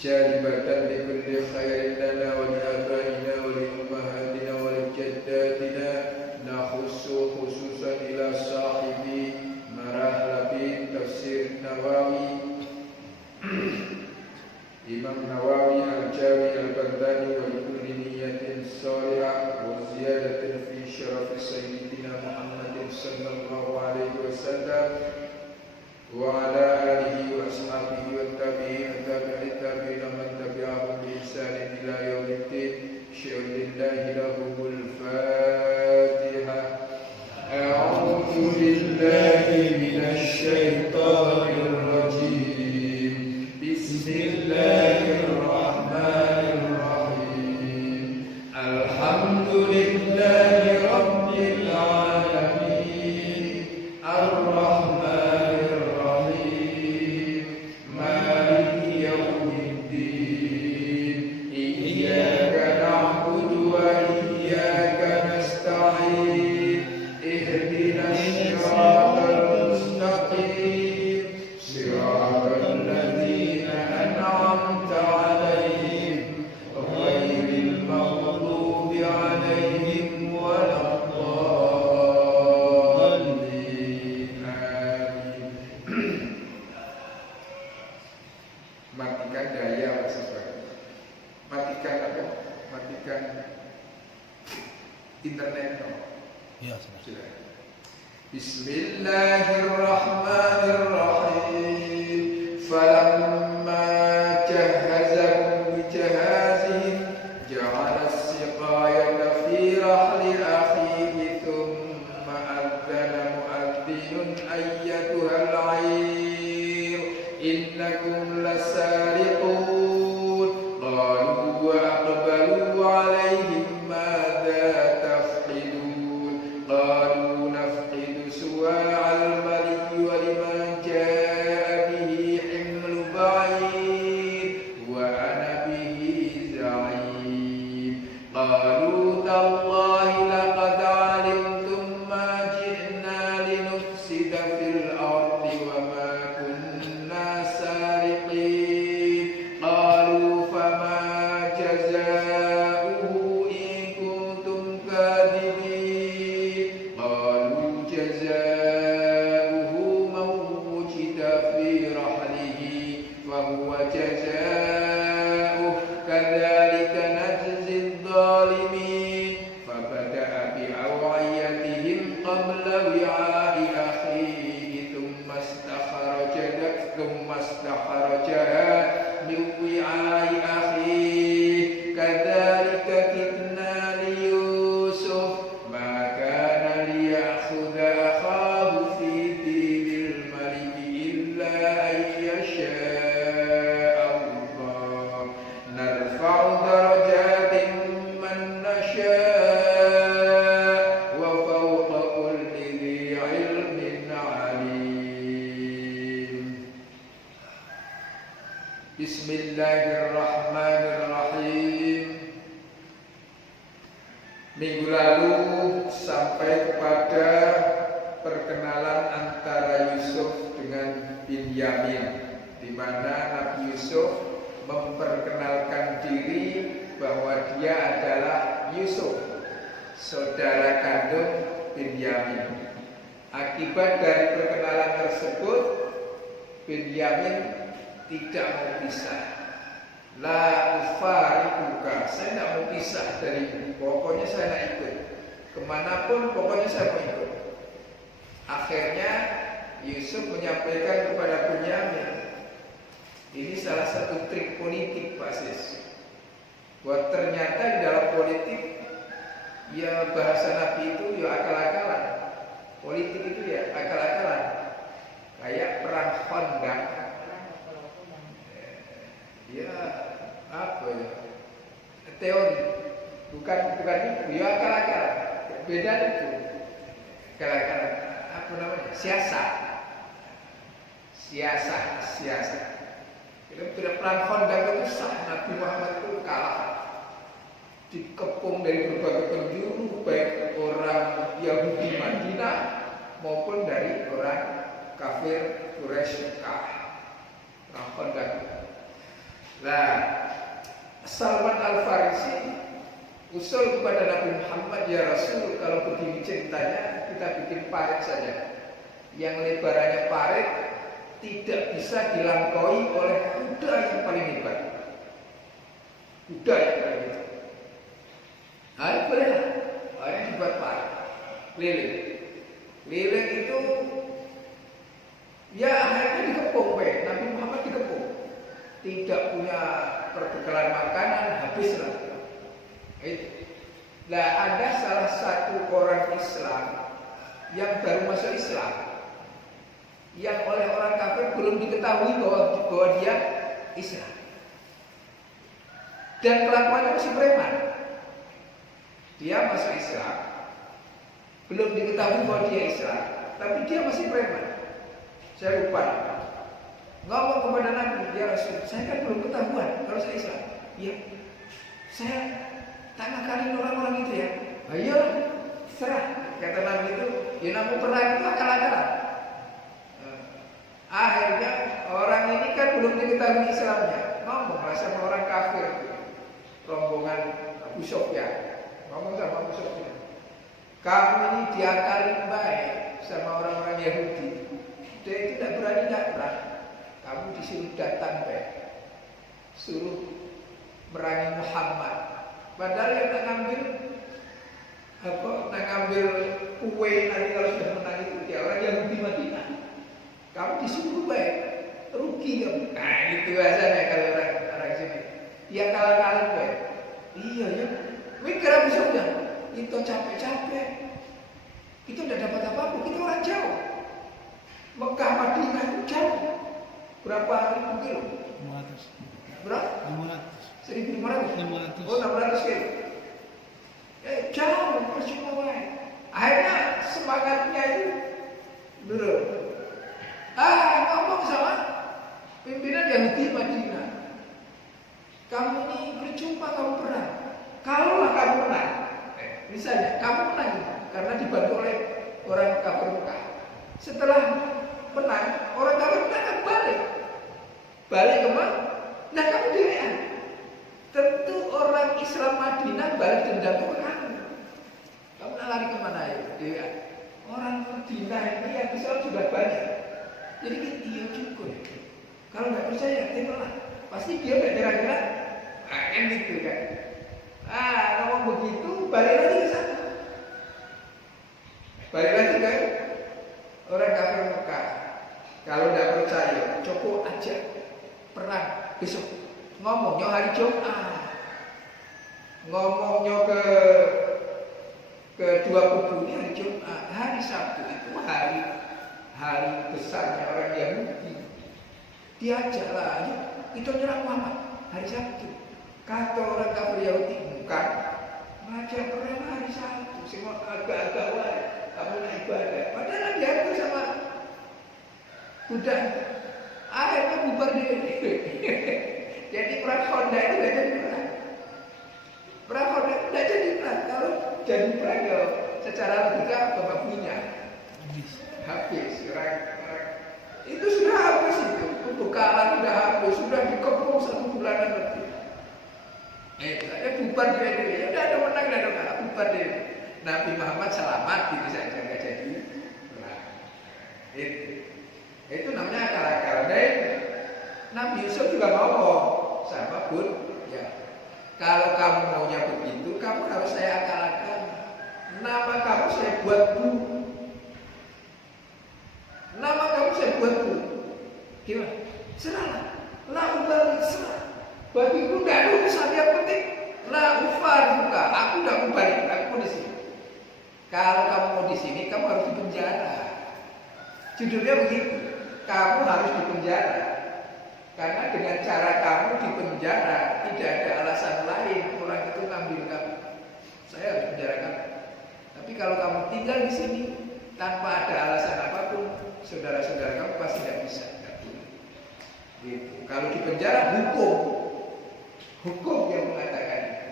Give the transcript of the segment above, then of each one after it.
جالبة لكل خير لنا ولآبائنا ولأمهاتنا ولجداتنا نخص خصوصا إلى صاحب مرحلة تفسير النووي إمام نووي الجامع البغدادي ولكل نية صالحة وزيادة في شرف سيدنا محمد صلى الله عليه وسلم وعلى آله وأصحابه والتابعين التابعين من تبعهم بإحسان إلى يوم الدين شكر لله لهم الفاتحة. أعوذ بالله من الشيطان الرجيم. بسم الله الرحمن الرحيم. الحمد لله رب العالمين الرحمن الرحيم مالك يوم الدين إياك نعبد وإياك نستعين اهدنا الصراط المستقيم صراط الذين أنعمت عليهم غير المغضوب عليهم ولا الضالين آمين. Matikan daya matikan apa? Matikan internet. Ya, sudah. Bismillahirrahmanirrahim. Falamma jahazahum bijahazihim ja'ala as-siqayata fi rahli akhihi thumma adzana mu'adhdhinun ayyatuhal 'ayr innakum lasariqun qalu wa aqbalu 'alayhim madza tafqidun qalu nafqidu suwa'al malik wa liman jaa'a bihi himlu ba'ir قبل وعاء أخيه ثم استخرجها من وعاء أخيه كذلك كدنا ليوسف ما كان ليأخذ أخاه في دين الملك إلا أن يشاء الله نرفع درجات من نشاء وفوق كل ذي علم عليم. Bismillahirrahmanirrahim. Minggu lalu sampai kepada perkenalan antara Yusuf dengan Binyamin, di mana Nabi Yusuf memperkenalkan diri bahwa dia adalah Yusuf, saudara kandung Binyamin. Akibat dari perkenalan tersebut, Binyamin tidak mau pisah. La ufariquka, saya tidak mau pisah darimu. Pokoknya saya nak ikut. Kemanapun pokoknya saya mau ikut. Akhirnya Yusuf menyampaikan kepada Binyamin. Ini salah satu trik politik, Pak Sis. Buat ternyata di dalam politik, ya bahasa Nabi itu ya akal-akalan. Politik itu ya akal-akalan. Kayak perang Khandaq. Ya apa ya? Teori. Bukan itu. Ya akal-akalan. Beda itu. Akal-akalan. Apa namanya? Siasat. Kalau tidak perang Khandaq itu sah, Nabi Muhammad itu kalah, dikepung dari berbagai penjuru, baik orang Yahudi Madinah maupun dari orang kafir Quraisy Mekah. Perang Khandaq. Nah, Salman Al-Farisi usul kepada Nabi Muhammad, ya Rasul, kalau begini ceritanya kita bikin parit saja, yang lebarannya parit tidak bisa dilangkaui oleh kuda yang paling hebat. Kuda yang paling hebat. Nah, boleh lah. Yang dibuat parit, keliling. Keliling itu, ya akhirnya dikepung, Nabi Muhammad dikepung. Tidak punya perbekalan makanan, habislah. Nah, ada salah satu orang Islam yang baru masuk Islam, yang oleh orang kafir belum diketahui bahwa dia Islam, dan kelakuannya masih preman. Dia masuk Islam, belum diketahui bahwa dia Islam, tapi dia masih preman. Saya lupa. Ngomong kepada Nabi, ya Rasul, saya kan belum ketahuan kalau saya Islam. Ya, saya tak ngakalin orang-orang itu ya. Ayo, serah. Kata Nabi itu, ya namun perang itu akal-akalan. Akhirnya orang ini kan belum diketahui Islamnya, ngomonglah sama orang kafir, rombongan Abu Sufyan. Ngomong sama Abu Sufyan, kamu ini diakalin baik sama orang-orang Yahudi. Dia itu tidak berani datang. Kamu disuruh datang baik, suruh merangi Muhammad. Padahal yang nak ngambil kue nanti kalau sudah menang itu dia orang Yahudi Madinah. Kamu disuruh baik, rugi kamu. Nah itu asalnya kalau orang sini. Ya kalah-kalah baik. Iya ya. Mikir Abu Sufyan, kita capek-capek, kita tidak dapat apa-apa. Kita orang jauh. Mekah Madinah itu jauh. Berapa ribu kilo? 500. Berapa? 500. 1.500. Oh 600 kilo. Jauh, percuma baik. Akhirnya semangatnya itu turun. Ngomong sama pimpinan Yahudi Madinah, kamu ini percuma kamu perang. Kalaulah kamu menang, misalnya kamu menang karena dibantu oleh orang kafir Mekah. Setelah menang, orang kafir Mekah akan balik kemana? Nah kamu dilihat, tentu orang Islam Madinah balik dendam ke kamu. Kamu nak lari kemana ya? Dilihat, orang Madinah ini yang Islam sudah banyak. Jadi iya cukup. Kalau nggak percaya, tengoklah. Pasti dia nggak nyerah-nyerah. Kan gitu kan. Kalau begitu balik lagi ke sana. Balik Pak Joko ajak perang besok. Ngomongnya hari Jumat. Ngomongnya ke dua kubu ini hari Jumat. Hari Sabtu itu hari besarnya orang Yahudi. Diajaklah, ayo kita nyerang Muhammad hari Sabtu. Kata orang kafir Yahudi, bukan ngajak perang hari Sabtu. Semua agak-agak wae, kamu nak ibadah. Padahal diatur sama budak. Akhirnya bubar diri. Jadi perang Honda itu gak jadi perang. Perang Honda itu gak jadi perang. Kalau jadi perang ya secara logika bapak punya habis. Itu sudah habis itu. Pembekalan sudah habis. Sudah dikepung 1 bulanan lebih. Saya bubar diri. Udah ada menang, udah ada kalah. Bubar diri. Nabi Muhammad selamat gitu saja, gak jadi perang. Itu namanya akal-akal. Nabi Yusuf juga ngomong sama Bun, ya kalau kamu maunya begitu, kamu harus saya akal-akal. Nama kamu saya buat Bu. Nama kamu saya buat Bu. Gimana? Serahlah. La ubali serah. Bagiku tidak ada urusan yang penting. La ufar juga. Aku tidak mau balik. Aku di sini. Kalau kamu mau di sini, kamu harus di penjara. Judulnya begitu. Kamu harus di penjara. Karena dengan cara kamu di penjara tidak ada alasan lain orang itu ngambil kamu. Saya harus penjara kamu. Tapi kalau kamu tinggal di sini tanpa ada alasan apapun, saudara-saudara kamu pasti tidak bisa. Gitu. Kalau di penjara hukum yang mengatakan itu.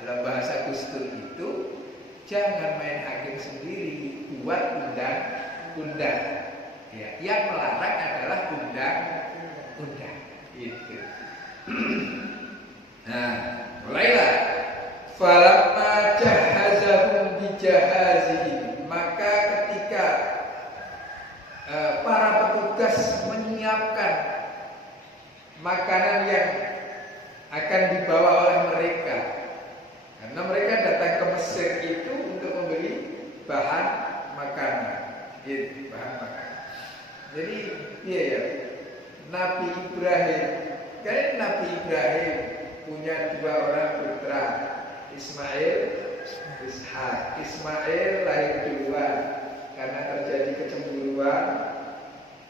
Dalam bahasa Gus Dur itu jangan main hakim sendiri, buat undang-undang. Ya, yang melarang adalah undang-undang. Itu. Nah, mulailah. Falamma jahazahum bijahazihim, maka ketika para petugas menyiapkan makanan yang akan dibawa oleh mereka, karena mereka datang ke Mesir itu untuk membeli bahan makanan. Itu bahan makanan. Jadi iya ya, Nabi Ibrahim, kan Nabi Ibrahim punya 2 orang putra, Ismail, Ishak. Ismail lahir duluan karena terjadi kecemburuan,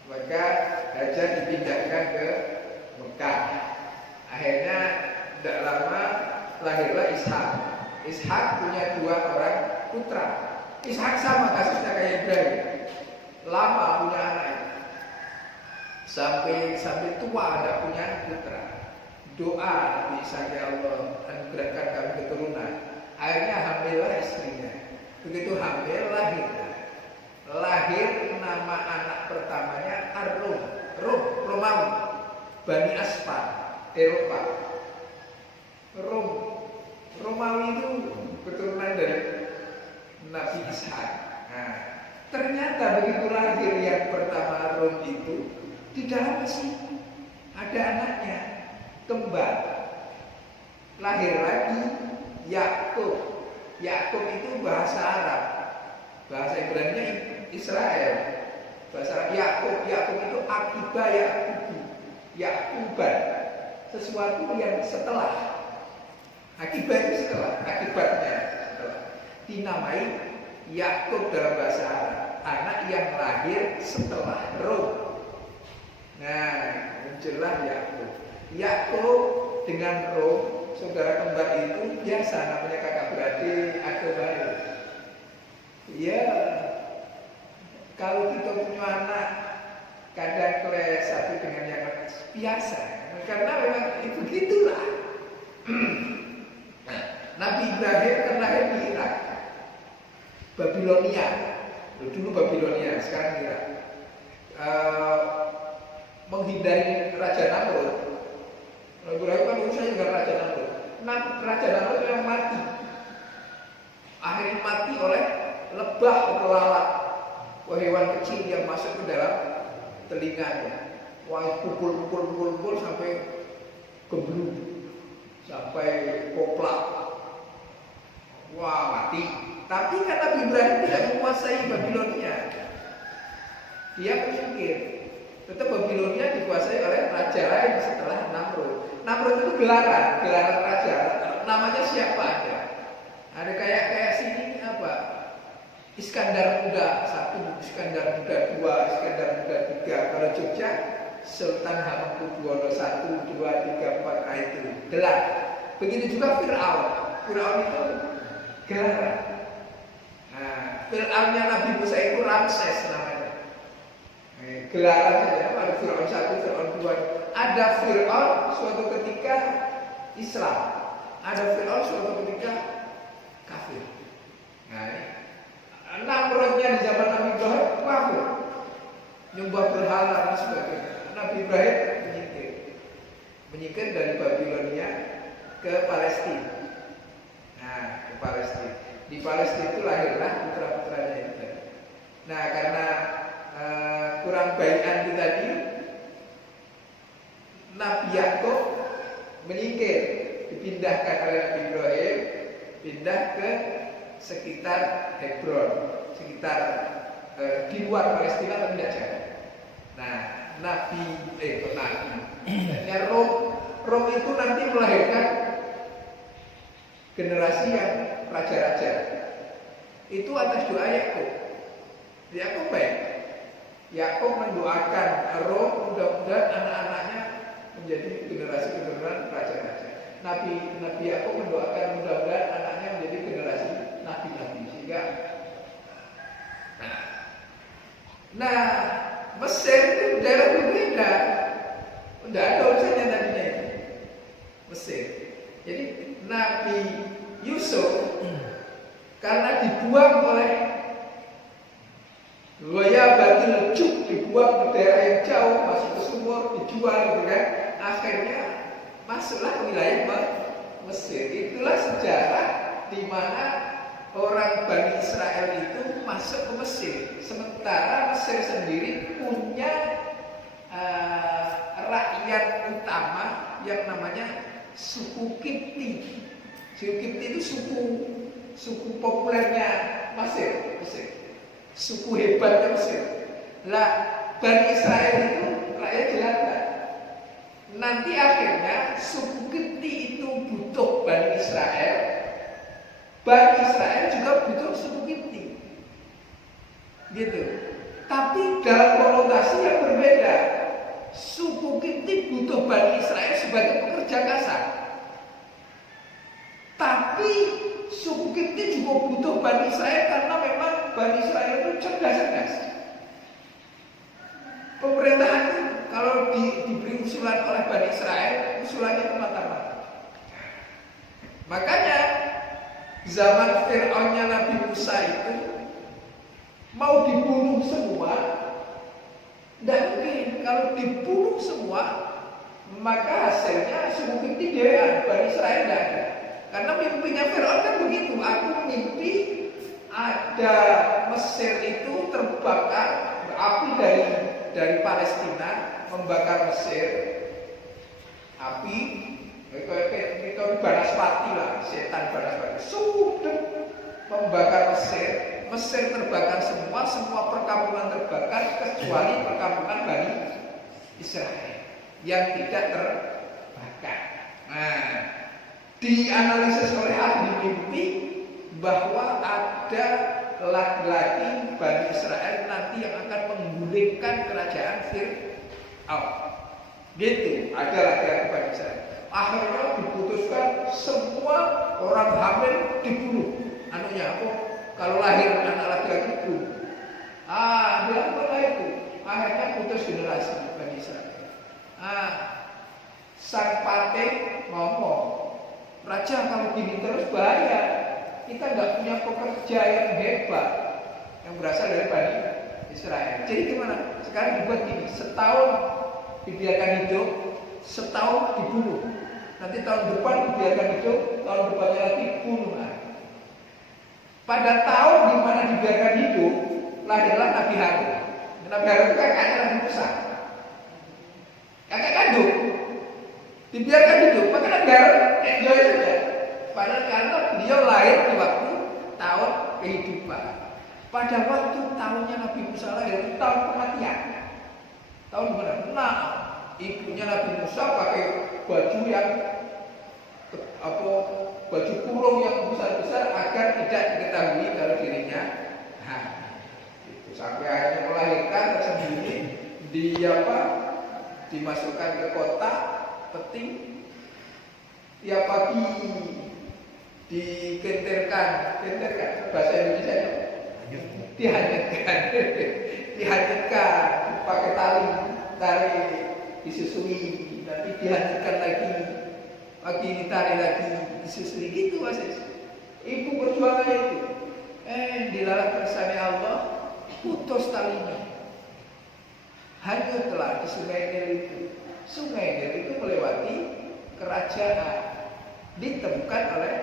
maka Hajar dipindahkan ke Mekah. Akhirnya tidak lama lahirlah Ishak. Ishak punya 2 orang putra. Ishak sama kasusnya kayak Ibrahim, lama punya anak. Sampai tua tidak punya putra. Doa Nabi Ishak, ya Allah, anugerahkan kami keturunan. Akhirnya hamillah istrinya. Begitu hamil lahir nama anak pertamanya Romawi, Bani Asfar, Eropa. Romawi itu keturunan dari Nabi Ishak. Nah, ternyata begitu lahir yang pertama Rom itu, di dalam masih ada anaknya, kembar. Lahir lagi Yakub. Yakub itu bahasa Arab. Bahasa Ibrani Israel. Bahasa Arab Yakub itu akibat Yakuban. Sesuatu yang setelah. Akibat itu setelah, akibatnya setelah. Dinamai Yakub dalam bahasa Arab, anak yang lahir setelah Rom. Nah, muncullah Yakub. Yakub dengan Rom, saudara kembar itu biasa, namanya kakak beradik, adik beradik. Ya, kalau kita punya anak kadang kelas satu dengan yang lain biasa, karena memang itu begitulah. Nah, Nabi Ibrahim kan lahir di Irak, Babilonia. Dulu Babilonia, sekarang Irak. Menghindari Raja Namrud. Ibrahim kan urusannya dengan Raja Namrud. Raja Namrud yang mati. Akhirnya mati oleh lebah atau lalat. Hewan kecil yang masuk ke dalam telinganya. Wah, pukul sampai geblu, sampai koplak. Wah, mati. Tapi kan Nabi Ibrahim tidak menguasai Babilonia. Dia berpikir, Tetap Babilonia dikuasai oleh raja lain setelah Namrud. Namrud itu gelaran raja. Namanya siapa ada? Ada kayak sini apa? Iskandar Muda 1, Iskandar Muda 2, Iskandar Muda 3. Kalau Jogja Sultan Hamengkubuwono 1, 2, 3, 4, itu gelar. Begitu juga Fir'aun. Fir'aun itu gelaran. Nah, Fir'aunnya Nabi Musa itu Ramses namanya. Gelaran saja. Ada Fir'aun 1, Fir'aun 2. Ada Fir'aun suatu ketika Islam. Ada Fir'aun suatu ketika kafir. Nah, Namrodnya di zaman Nabi Ibrahim kafir, nyembah berhala dan sebagainya. Nabi Ibrahim menyingkir dari Babilonia ke Palestina. Nah, ke Palestina. Di Palestina itu lahirlah putra-putranya itu. Nah, karena kurang baikan itu tadi, Nabi Yakub menyingkir, dipindahkan oleh Nabi Ibrahim, pindah ke sekitar Hebron, sekitar di luar Palestina tapi tidak jauh. Nah, Rom itu nanti melahirkan generasi yang raja-raja. Itu atas doa Yakub. Yakub baik. Yakub mendoakan Rom mudah-mudahan anak-anaknya menjadi generasi raja-raja. Nabi Yakub mendoakan mudah-mudahan anaknya menjadi generasi nabi-nabi. Sehingga nah Mesir itu daerah berbeda. Tidak ada urusannya tadinya itu Mesir. Jadi Nabi Yusuf karena dibuang oleh Loya Batil Juk, dibuang ke daerah yang jauh, masuk ke sumur, dijual gitu kan. Akhirnya masuklah ke wilayah Mesir. Itulah sejarah di mana orang Bani Israel itu masuk ke Mesir. Sementara Mesir sendiri punya rakyat utama yang namanya suku Kipti. Suku Kipti itu suku populernya Mesir. Suku hebatnya Mesir. Lah Bani Israel itu rakyat jelata. Nanti akhirnya suku Kipti itu butuh Bani Israel. Bani Israel juga butuh suku Kipti. Gitu. Tapi dalam konotasi yang berbeda. Suku Kipti butuh Bani Israel sebagai pekerja kasar. Tapi suku Kipti juga butuh Bani Israel karena memang Bani Israel itu cerdas. Pemerintahan itu kalau diberi usulan oleh Bani Israel, usulannya itu mata-mata. Makanya zaman Fir'aunnya Nabi Musa itu mau dibunuh semua, tidak mungkin. Kalau dibunuh semua, maka hasilnya suku Kipti dewan, Bani Israel tidak ada. Karena mimpinya Fir'aun kan begitu. Aku mimpi ada Mesir itu terbakar, api dari Palestina membakar Mesir. Api itu Banaspati lah, setan Banaspati. Sudah membakar Mesir. Mesir terbakar semua perkampungan terbakar kecuali perkampungan Bani Israel yang tidak terbakar. Nah, dianalisis oleh ahli mimpi bahwa ada laki-laki Bani Israel nanti yang akan menggulingkan kerajaan Fir'aun. Gitu, ada laki-laki Bani Israel. Akhirnya diputuskan semua orang hamil dibunuh. Kalau lahir anak laki-laki dibunuh. Dilakukanlah itu. Akhirnya putus generasi Bani Israel. Sang Patih ngomong, Raja kalau gini terus bahaya. Kita nggak punya pekerja yang hebat yang berasal dari Bani Israel. Jadi gimana? Sekarang dibuat gini, setahun dibiarkan hidup, setahun dibunuh. Nanti tahun depan dibiarkan hidup, tahun depannya lagi bunuh. Pada tahun di mana dibiarkan hidup, lahirlah Nabi Harun. Nabi Harun itu kakaknya Nabi Musa, kakak kandung. Dibiarkan hidup, maka Nabi Harun enjoy saja. Padahal karena beliau lahir di waktu tahun kehidupan. Pada waktu tahunnya Nabi Musa lahir itu tahun kematian. Tahun berapa? Nah, ibunya Nabi Musa pakai baju yang baju kurung yang besar-besar agar tidak diketahui kalau dirinya itu sampai akhirnya melahirkan tersembunyi dimasukkan ke kotak peti tiap pagi dikenterkan bahasa Indonesia dihanyutkan pakai tali disusui, nanti dihanyutkan lagi, pagi ditarik lagi, disusui gitu Mas. Ibu perjuangan itu. Dilalah kersane Allah, putus talinya. Hanyutlah di Sungai Nil itu. Sungai Nil itu melewati kerajaan, ditemukan oleh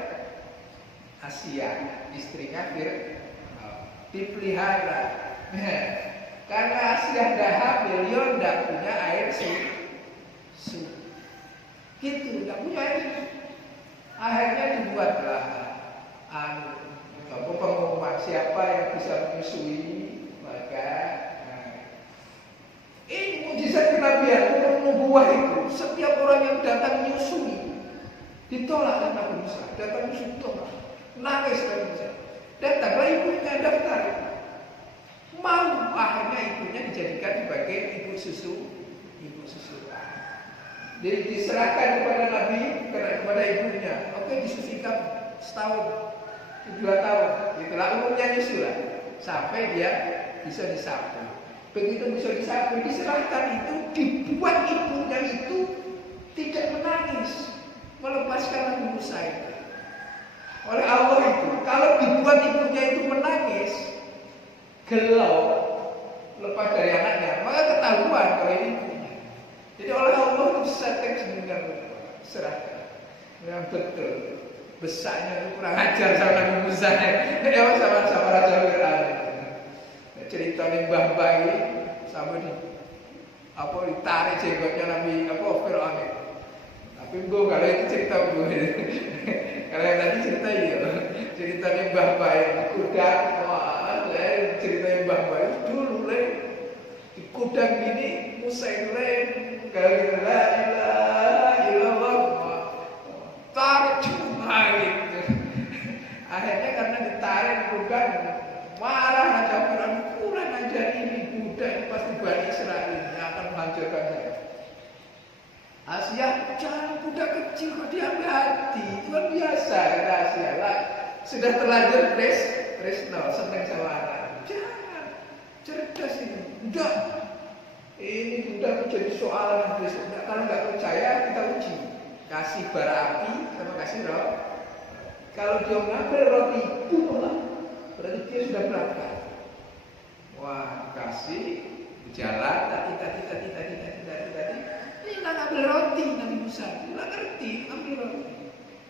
Asia, istrinya Fir'aun, dipelihara. Karena Asia dah hamil, dia tidak punya air susu. Gitu, tidak punya air susu. Akhirnya dibuatlah pengumuman siapa yang bisa menyusui, maka ini mujizat kenabian, nubuwah itu. Setiap orang yang datang menyusui ditolak oleh Nabi Musa, datang menyusui tolak, nangis Nabi Musa. Datanglah ibunya daftar. Mau, akhirnya ibunya dijadikan sebagai ibu susu. Jadi diserahkan kepada Nabi, kepada ibunya. Oke, disusikan setahun, 2 tahun. Itulah umumnya nyusu lah, sampai dia bisa disapu. Begitu bisa disapu, diserahkan itu, dibuat ibunya itu tidak menangis, melepaskan Nabi Musa itu. Oleh Allah itu, kalau dibuat ibunya itu menangis, gelau lepas dari anaknya, maka ketahuan kalau ini ibunya. Jadi oleh Allah itu setting sedemikian rupa, serahkan yang betul. Besarnya itu kurang ajar sama Nabi Musa, sama Raja Fir'aun. Cerita nih Mbah ini sampai ditarik jenggotnya Nabi Fir'aun. Tapi kalau itu cerita gue. Kalau yang tadi cerita cerita nih Mbah yang kuda. Ceritanya Mbah itu dulu di kudang gini Musa itu kalau kita la ilaha illallah tarik cuma gitu. Akhirnya karena ditarik kudang marah Raja Fir'aun, kurang ajar ini budak ini pasti Bani Israel yang akan menghancurkan saya. Asia, jangan budak kecil kok diambil hati, itu kan biasa kata Asia lah. Sudah terlanjur tresno, seneng sama anak. Jangan, cerdas ini. Udah, ini budak menjadi soal besok. Kalau nggak percaya kita uji, kasih bara api sama kasih roh. Kalau dia ngambil roti, bunuhlah. Berarti dia sudah berangkat. Wah, kasih jalan tadi. Ini ngambil roti Nabi Musa. Nggak ngerti, ngambil roti.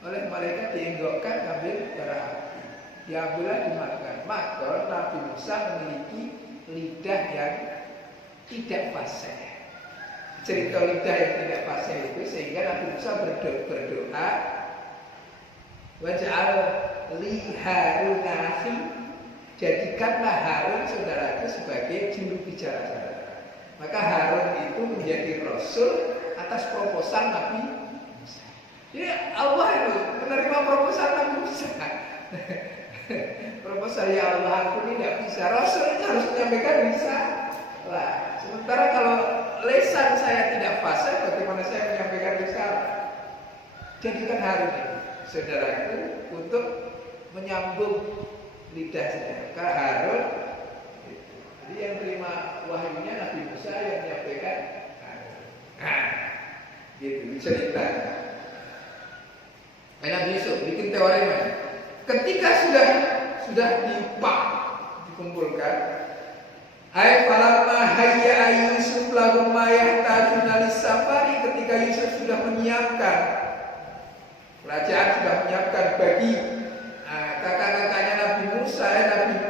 Oleh malaikat dienggokkan ngambil bara api. Diambillah dimakan. Maka Nabi Musa memiliki lidah yang tidak fasih. Cerita lidah yang tidak fasih itu sehingga Nabi Musa berdoa, waj'al li Harun akhi, jadikanlah Harun saudaraku sebagai juru bicara saudara. Maka Harun itu menjadi rasul atas proposal Nabi Musa. Jadi Allah itu menerima proposal Nabi Musa. Proposal ya Allah, aku ini tidak bisa. Rasul itu harus menyampaikan bisa lah. Sementara kalau lesan saya tidak fasih, bagaimana saya menyampaikan risalah? Jadikan Harun ini saudaraku untuk menyambung lidah saya. Karena Harun jadi yang terima wahyunya Nabi Musa, yang menyampaikan gitu cerita. Nabi Yusuf bikin teori mana? Ketika sudah dikumpulkan, hai falamma hayya Yusuf lahum ma yahtajuna lis-safari, ketika Yusuf sudah menyiapkan, kerajaan sudah menyiapkan bagi kakak-kakaknya Nabi Musa,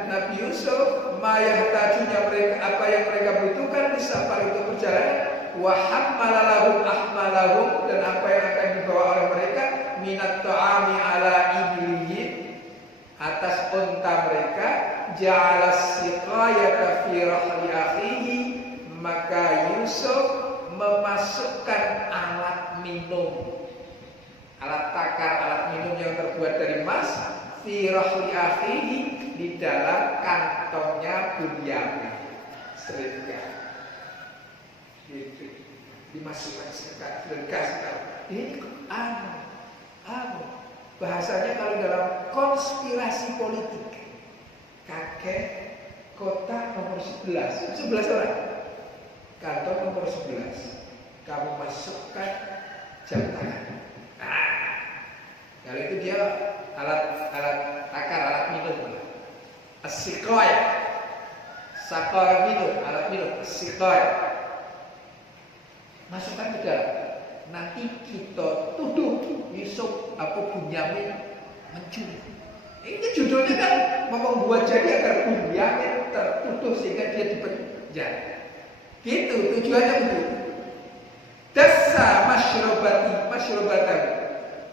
Nabi Yusuf, ma yahtajunya mereka, apa yang mereka butuhkan lis-safari untuk berjalan, wa hammalalahum ahmalahum, dan apa yang akan dibawa oleh mereka minat ta'ami ala iblihin, atas unta mereka, ja'alas siqayata fi rahli akhihi maka Yusuf memasukkan alat minum, alat takar, alat minum yang terbuat dari emas, fi rahli akhihi, di dalam kantongnya Bunyamin. Selingkah gitu, dimasukkan selingkah. Ini bahasanya kalau dalam konspirasi politik, kakek kota nomor 11 orang, kantong nomor 11, kamu masukkan jam tangan. Kalau itu dia alat takar, alat minum, asikoy, sakor minum, alat minum, asikoy, masukkan ke dalam. Nanti kita tuduh Yusuf apa Bunyamin mencuri. Ini judulnya kan membuat jadi agar Bunyamin tertuduh sehingga dia dipenjara. Gitu tujuannya begitu. Dasa masyrobatan.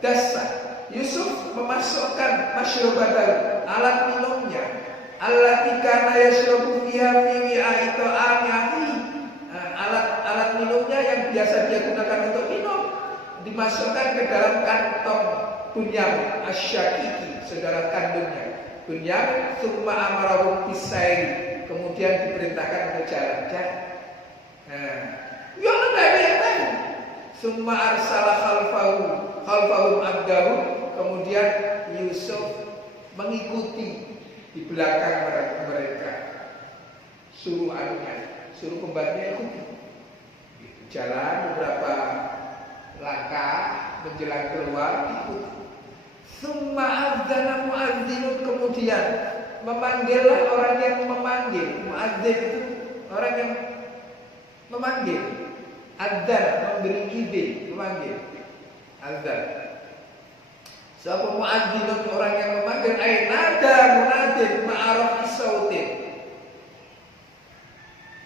Dasa Yusuf memasukkan masyrobatan, alat minumnya. Allati kana yashrabu fiha fi wi'a'i ta'ami. Alat minumnya yang biasa dia gunakan untuk minum dimasukkan ke dalam kantong Bunyamin asyakiki, saudara kandungnya Bunyamin. Summa amarahum bisairi, kemudian diperintahkan untuk jalan. Ya ada yang lain. Summa arsala khalfahum abdahum, kemudian Yusuf mengikuti di belakang mereka, suruh pembantunya ikuti. Jalan beberapa langkah menjelang keluar, ikut. Summa adzana muadzzinun, kemudian memanggillah orang yang memanggil. Muadzin itu orang yang memanggil. Adzan, memberi izin, memanggil. Adzan. Siapa muadzinun, orang yang memanggil, nada munadzin ma'araf sautin.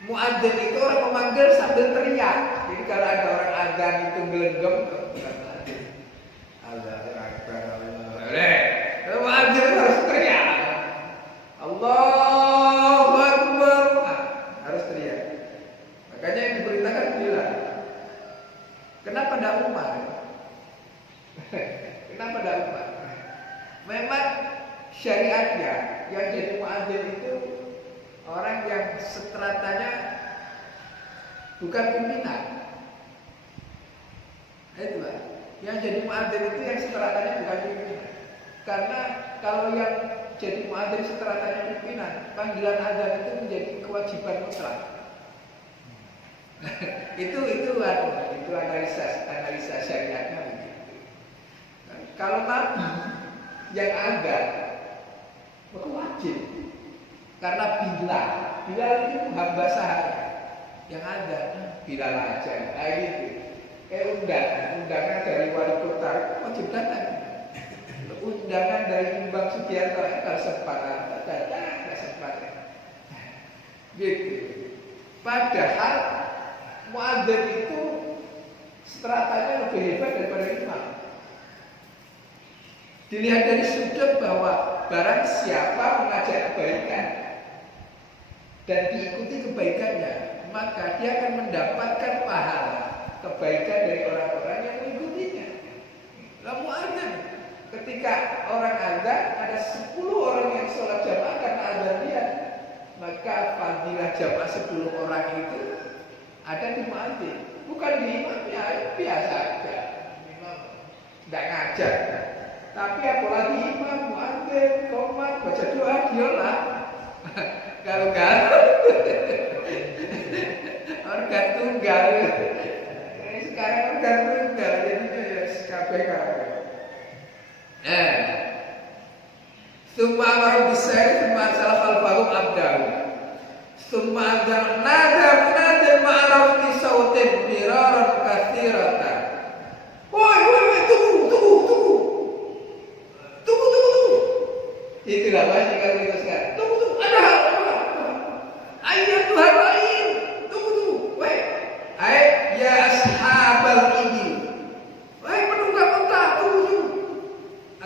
Muadzin itu orang memanggil sambil teriak. Jadi kalau ada orang adzan itu gelenggam, Allahu Akbar, kalau muadzin harus teriak, Allahu Akbar, harus teriak. Makanya yang diperintahkan bilang, kenapa tidak Umar? Kenapa tidak Umar? Memang syariatnya yang jadi muadzin itu orang yang stratanya bukan pimpinan. Itu Pak. Yang jadi muadzin itu yang stratanya bukan pimpinan. Karena kalau yang jadi muadzin stratanya pimpinan, panggilan adzan itu menjadi kewajiban mutlak. itu analisa syariatnya begitu. Kalau Nabi yang ada, maka wajib. Karena Bilal itu hamba sahaya yang ada, Bilal aja, gitu. Undangan dari wali kota wajib datang. Undangan dari Bang Sugiarto kalau sempat datang, nggak sempat. Gitu. Padahal muadzin itu stratanya lebih hebat daripada imam. Dilihat dari sudut bahwa barang siapa mengajak kebaikan dan diikuti kebaikannya, maka dia akan mendapatkan pahala kebaikan dari orang-orang yang mengikutinya. Lalu azan, ketika orang azan ada 10 orang yang sholat jamaah karena azan dia, maka fadilah jamaah 10 orang itu ada di muadzin, bukan di imamnya. Biasa aja, imam tidak ngajar. Tapi apalagi imam, muadzin, qomat, baca doa, diolah. Kalau organ tunggal. Sekarang organ tunggal, jadinya ya KPK. Summa amara bisair, summa arsala khalfahum abdahu. Summa adzana nada munadin ma'araf fi sautin miraran katsiratan. Woi, tunggu. Itulah banyak kalau kita sekarang. Tunggu, ada hal apa? Ayat Tuhan lain. Tunggu. Woi, ya ashabal injil. Woi, penunggang unta, tunggu.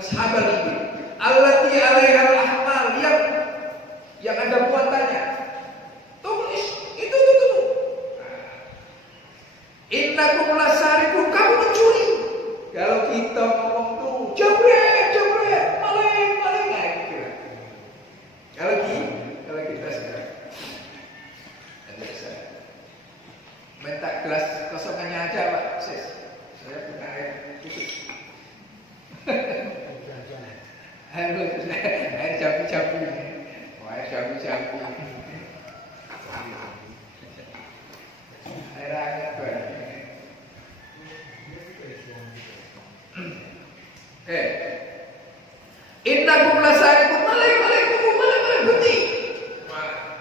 Ashabal injil. Allati 'alaihal ahmal, yang ada muatannya. Tunggu.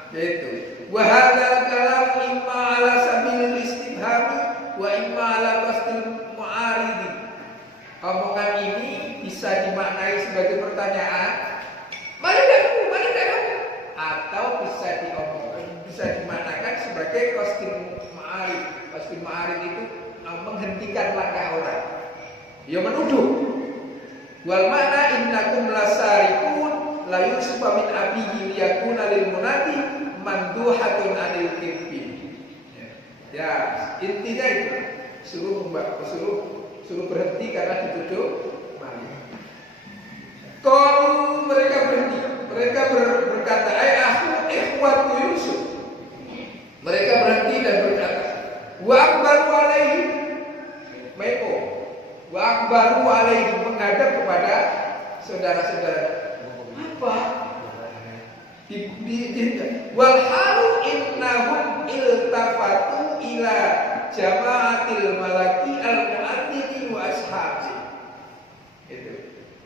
Yaitu wa hadzal kalam imma ala sabilil istifhami wa imma ala qasdil mu'aridi. Omongan ini bisa dimaknai sebagai pertanyaan, mana kamu, atau bisa dimanakan sebagai qasdil mu'arid. Qasdil mu'arid itu menghentikan langkah orang, ya menuduh. Wal makna innakum lasarikun la yusufa min abihi liyakuna lil munadi manduhatun anil kibbi. Ya, intinya itu suruh berhenti karena dituduh maling. Kalau mereka berhenti, mereka berkata, "Ai akhu ikhwatu Yusuf." Mereka berhenti dan berkata, "Wa akbaru alaihi." Meko, wa akbaru alaihi, menghadap kepada saudara-saudara. Apa? Wal halu innahum iltafatu ila jama'atil malaki al-mu'addini wa ashabi. Itu.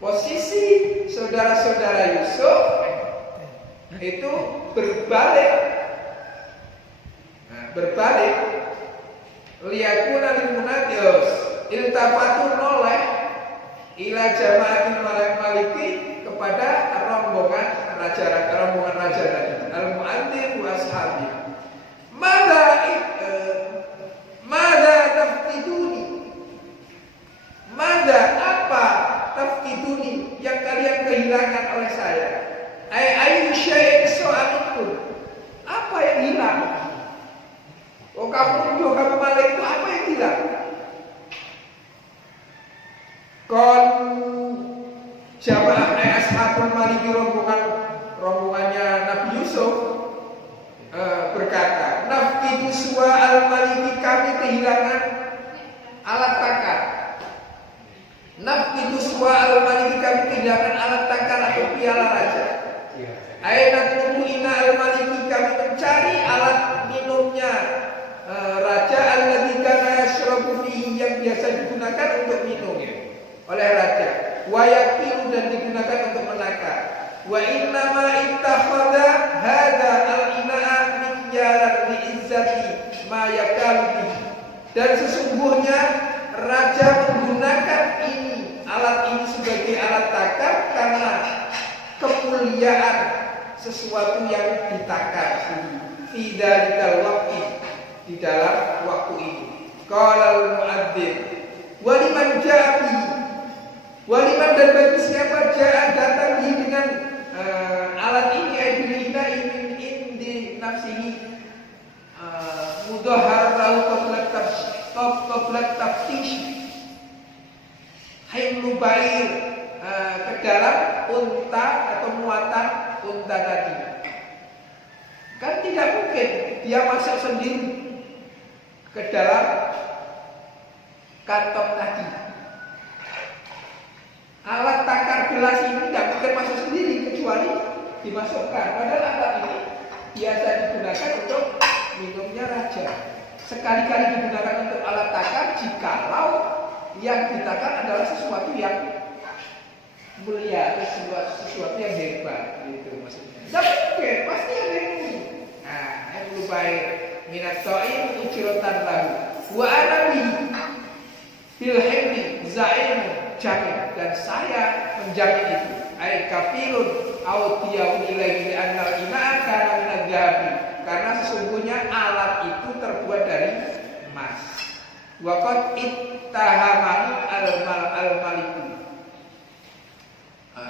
Posisi saudara-saudara Yusuf itu berbalik. Berbalik. Liyakuna lil munadios iltafatu noleh ila jama'atil maliki, kepada rombongan raja tadi, al-mu'addin wa ashabi. Mada tafkiduni, apa tafkiduni yang kalian kehilangan oleh saya? Ayu syai'in so'alikum, apa yang hilang? Oh, kamu maling itu apa yang hilang? Jamaah ashabul maliki, rombongannya Nabi Yusuf berkata, nafkidu suwa al-maliki, kami kehilangan alat takar. Nafkidu suwa al-maliki, kami kehilangan alat takar atau piala raja. Aina ina al-maliki, kami mencari alat minumnya raja alladzi kana yashrabu fihi, yang biasa digunakan untuk minum oleh raja. Wa yaqilu, dan digunakan untuk menakar. Wa inna ma ittakhadha hadza al-ina'a mikyalan li'izzati ma yakalu bihi. Dan sesungguhnya raja menggunakan alat ini sebagai alat takar karena kemuliaan sesuatu yang ditakar fi dzalikal waqti, di dalam waktu ini. Qala al-mu'adzin wa liman ja'a, waliman, dan bagi siapa ja'a datang dengan alat ini, aidilina indi nafsihi mudahhar lahu qabla taftish himlu ba'ir, ke dalam unta atau muatan unta tadi. Kan tidak mungkin dia masuk sendiri ke dalam kantong tadi. Alat takar gelas ini tidak mungkin masuk sendiri kecuali dimasukkan. Padahal alat ini biasa digunakan untuk minumnya raja. Sekali-kali digunakan untuk alat takar jikalau yang ditakar adalah sesuatu yang mulia, sesuatu yang hebat, gitu maksudnya. Tidak mungkin, pasti ada ini. Nah, yang lupai minat to'in ucirotan lahu wa anabi bilhemdi za'imu jamin, dan saya menjamin itu. Ai kafirun audiyau ilaihi annal ina'a kana minadz zahabi, karena sesungguhnya alat itu terbuat dari emas. Wa qad ittahamani al-maliku,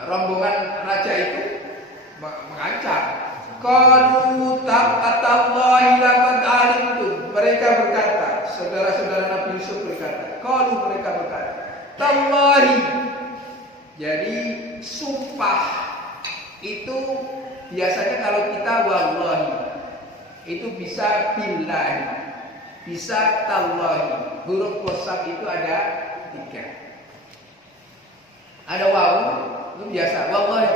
rombongan raja itu mengancam. Qalu taqatallahi laqad alimtum, mereka berkata, saudara-saudara Nabi Yusuf berkata, mereka berkata, tallahi. Jadi sumpah itu biasanya kalau kita wallahi itu bisa billahi, bisa tallahi. Huruf qasam itu ada 3. Ada wawu, itu biasa wallahi.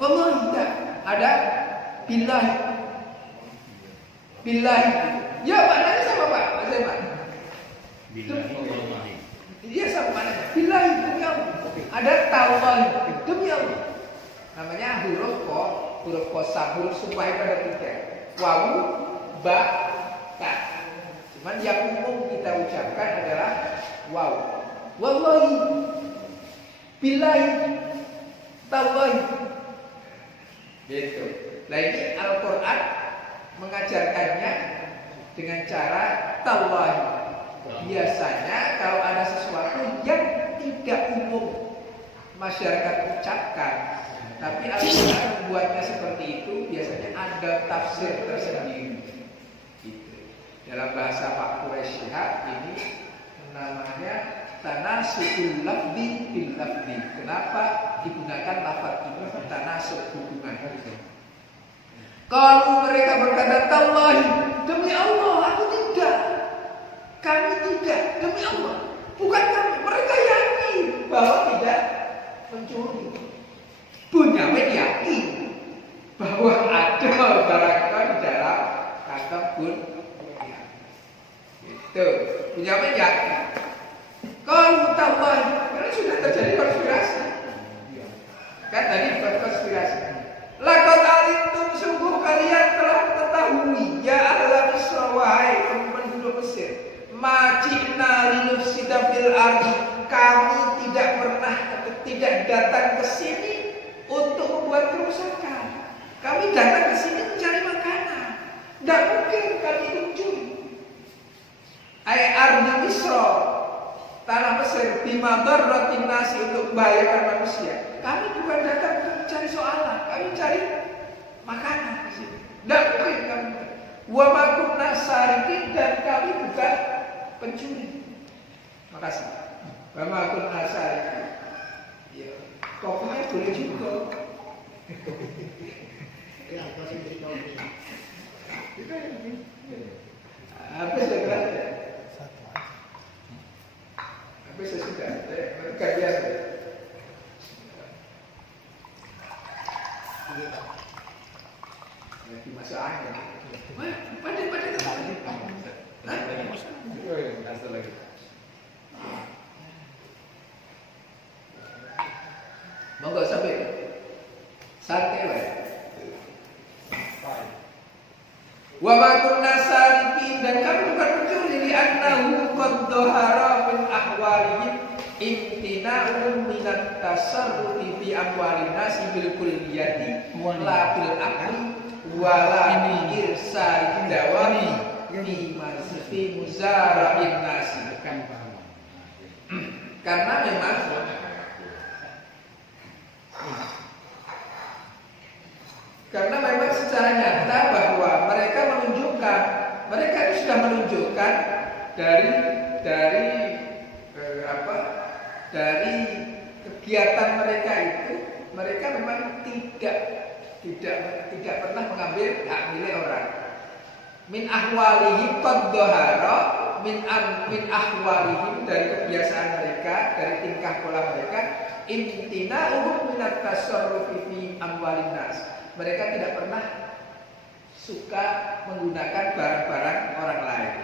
Wallahi tidak ada billahi. Billahi. Ya, maknanya sama Pak. Mas. Billahi. Iya sama maknanya. Billahi, demi Allah. Ada tallahi, demi Allah. Namanya huruf qasam, huruf sumpah itu ada 3. wawu, ba, ta. Cuman yang umum kita ucapkan adalah wawu. Wallahi, billahi, tallahi. Gitu. Nah ini Al-Quran mengajarkannya dengan cara tallahi. Biasanya kalau ada sesuatu yang tidak umum masyarakat ucapkan, tapi Al-Quran membuatnya seperti itu, biasanya ada tafsir tersendiri. Gitu. Dalam bahasa Pak Quraisy Shihab ini namanya tanasukul lafzi bil lafzi. Kenapa digunakan lafaz ini tanasuk hubungan? Kalau mereka berkata tallahi, demi Allah aku tidak, kami tidak, demi Allah, bukan kami. Mereka yakin bahwa tidak mencuri. Bunyamin yakin bahwa ada barangkali di dalam kantong Bunyamin. Itu Bunyamin yakin. Kalau tallahi, karena sudah terjadi konspirasi. Kan tadi buat konspirasi. Laqad alimtum, sungguh kalian telah mengetahui ya ahla Misr, wahai penduduk Mesir, majina linufsida fil ardi, kami tidak datang ke sini untuk membuat kerusakan. Kami datang ke sini mencari makanan. Tidak mungkin kami itu mencuri. Ai ardi Misr, tanah Mesir, bimadaratin nasi, untuk membahayakan manusia. Kami bukan datang untuk mencari soalan, kami mencari makanan di sini. Tidak mungkin kami. Wa ma kunna sariqin, dan kami bukan pencuri. Makasih. Wa ma kunna sariqin. Ya, kopinya boleh juga. Apa segera? Apa sesudah? Kajian. Lagi masa angin. Wah, pandai-pandai tak? Lagi. Monggo sampai santai wae. Wa ma kunna sariqin, dan kami bukan mencuri, li annahu qad dhahara min ahwalihim imtina'un minat tasarrufi fi amwalin nasi bil kulliyati la bil aqli wala irsal dawami fi masfi muzara'in nasi. Karena memang secara nyata bahwa mereka itu sudah menunjukkan dari kegiatan mereka itu, mereka memang tidak pernah mengambil hak milik orang. Min ahwalihim qad dhahara, min ahwalihim, dari kebiasaan mereka, dari tingkah pola mereka, imtina'uhum minat tasarrufi fi amwalin nas. Mereka tidak pernah suka menggunakan barang-barang orang lain.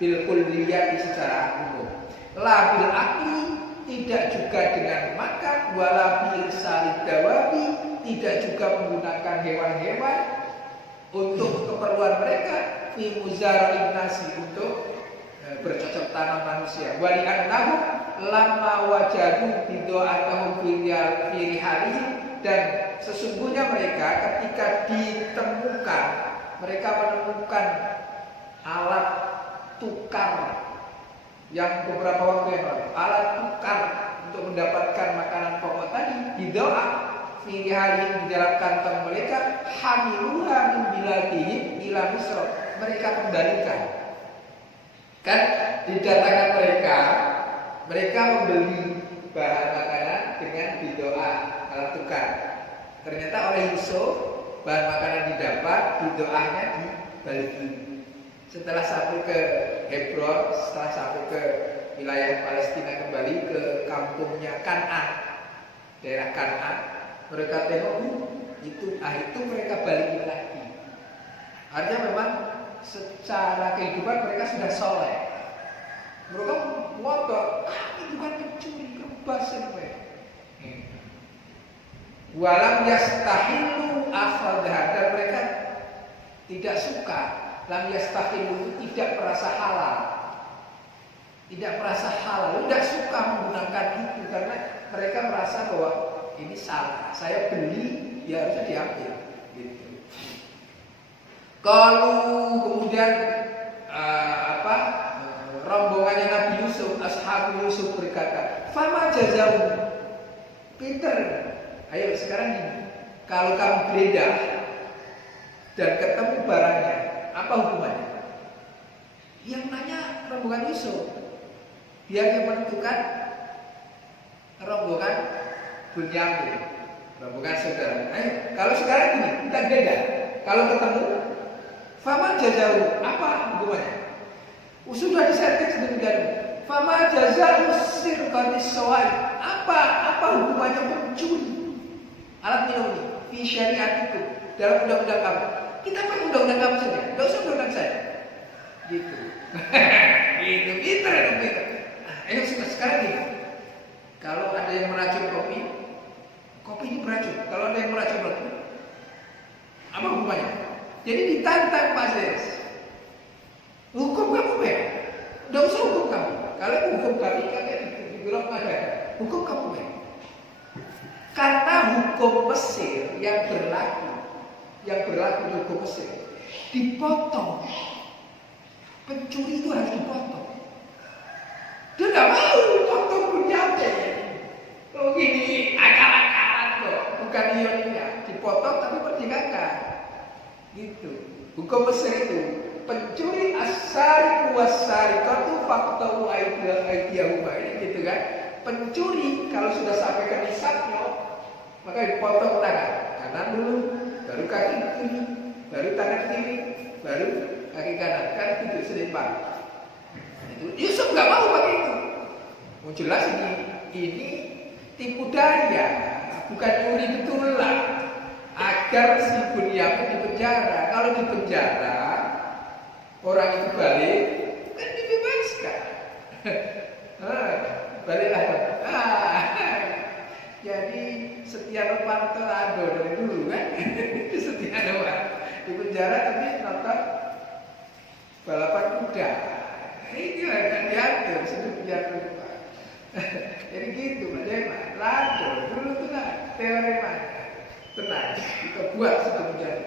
Bil kulliyati, secara umum. La bil aqli, tidak juga dengan makan. Wala bil salid dawabi, tidak juga menggunakan hewan-hewan untuk keperluan mereka. Fi muzara'in nasi, untuk bercocok tanam manusia. Wa li annahum lamma wajadu bido'atahum fi rihalihim, dan sesungguhnya mereka ketika ditemukan, mereka menemukan alat tukar yang beberapa waktu yang lalu, alat tukar untuk mendapatkan makanan pokok tadi, bidoa fi rihalihim, di dalam kantong mereka, hamiluha min biladihim ila Misr, mereka kembalikan. Kan didatangkan mereka membeli bahan makanan dengan bidoa, alat tukar. Ternyata oleh Yusuf bahan makanan didapat, bidoanya dibagi. Setelah sampai ke Hebron, setelah sampai ke wilayah Palestina, kembali ke kampungnya Kan'an, daerah Kan'an, mereka tengok itu mereka balikin lagi. Artinya memang secara kehidupan mereka sudah soleh. Mereka ngotot, kami bukan pencuri, kebasin mereka. Walam yastahilu akhadha, dan mereka tidak suka. Lam yastahilu itu tidak merasa halal. Tidak merasa halal, tidak suka menggunakan itu karena mereka merasa bahwa ini salah. Saya beli, ya harusnya diambil. Gitu. Kalau kemudian rombongannya Nabi Yusuf, ashab Yusuf berkata, "Fama jazaa'u." Pinter. Ayo sekarang gini. Kalau kamu geledah dan ketemu barangnya, apa hukumannya? Yang nanya rombongan Yusuf. Dia yang menentukan rombongan Bunyamin, rombongan saudara. Ayo, kalau sekarang gini, kita geledah. Kalau ketemu, fama jazaa'u, apa hukumannya? Sudah disertif sedemikian. Fama jazaa'u sirqatis sawai. Apa hukumannya pencuri alat minum ini? Fi syariat itu dalam undang-undang kamu. Kita pakai undang-undang kamu saja. Enggak usah undang-undang saya. Gitu. Gitu, pinter. Ayo sekarang gini. Kalau ada yang meracun kopi ini beracun. Kalau ada yang meracun roti, apa hukumannya? Jadi ditantang Pak Zes. Hukum kamu ya? Tidak usah hukum kamu. Kalau hukum kami dibilang ada. Hukum kamu ya? Karena hukum Mesir yang berlaku di hukum Mesir dipotong. Pencuri itu harus dipotong. Dia tidak mau potong Bunyamin. Kalau gini akal-akalan kok, bukan iya dipotong tapi merdekakan. Gitu. Hukum Mesir itu pencuri asari wasarikatu faqta'u aydiyahuma, ini gitu kan. Pencuri kalau sudah sampai ke nisabnya maka dipotong tangan kanan dulu, baru kaki kiri, baru tangan kiri, baru kaki kanan, kan gitu seimbang. Itu Yusuf nggak mau pakai itu. Mau jelas ini tipu daya, bukan nyuri betulan agar si Bunyamin dipenjara. Kalau dipenjara orang itu balik kan dibebaskan. Baliklah. Jadi Setia Novanto ada dari dulu kan. Setia Novanto di penjara tapi nonton balapan kuda. Ini akan diatur sudah penjara. Jadi gitu bagaimana? Lado dulu tuh lah teori mana? Tenang, kita buat sudah penjara.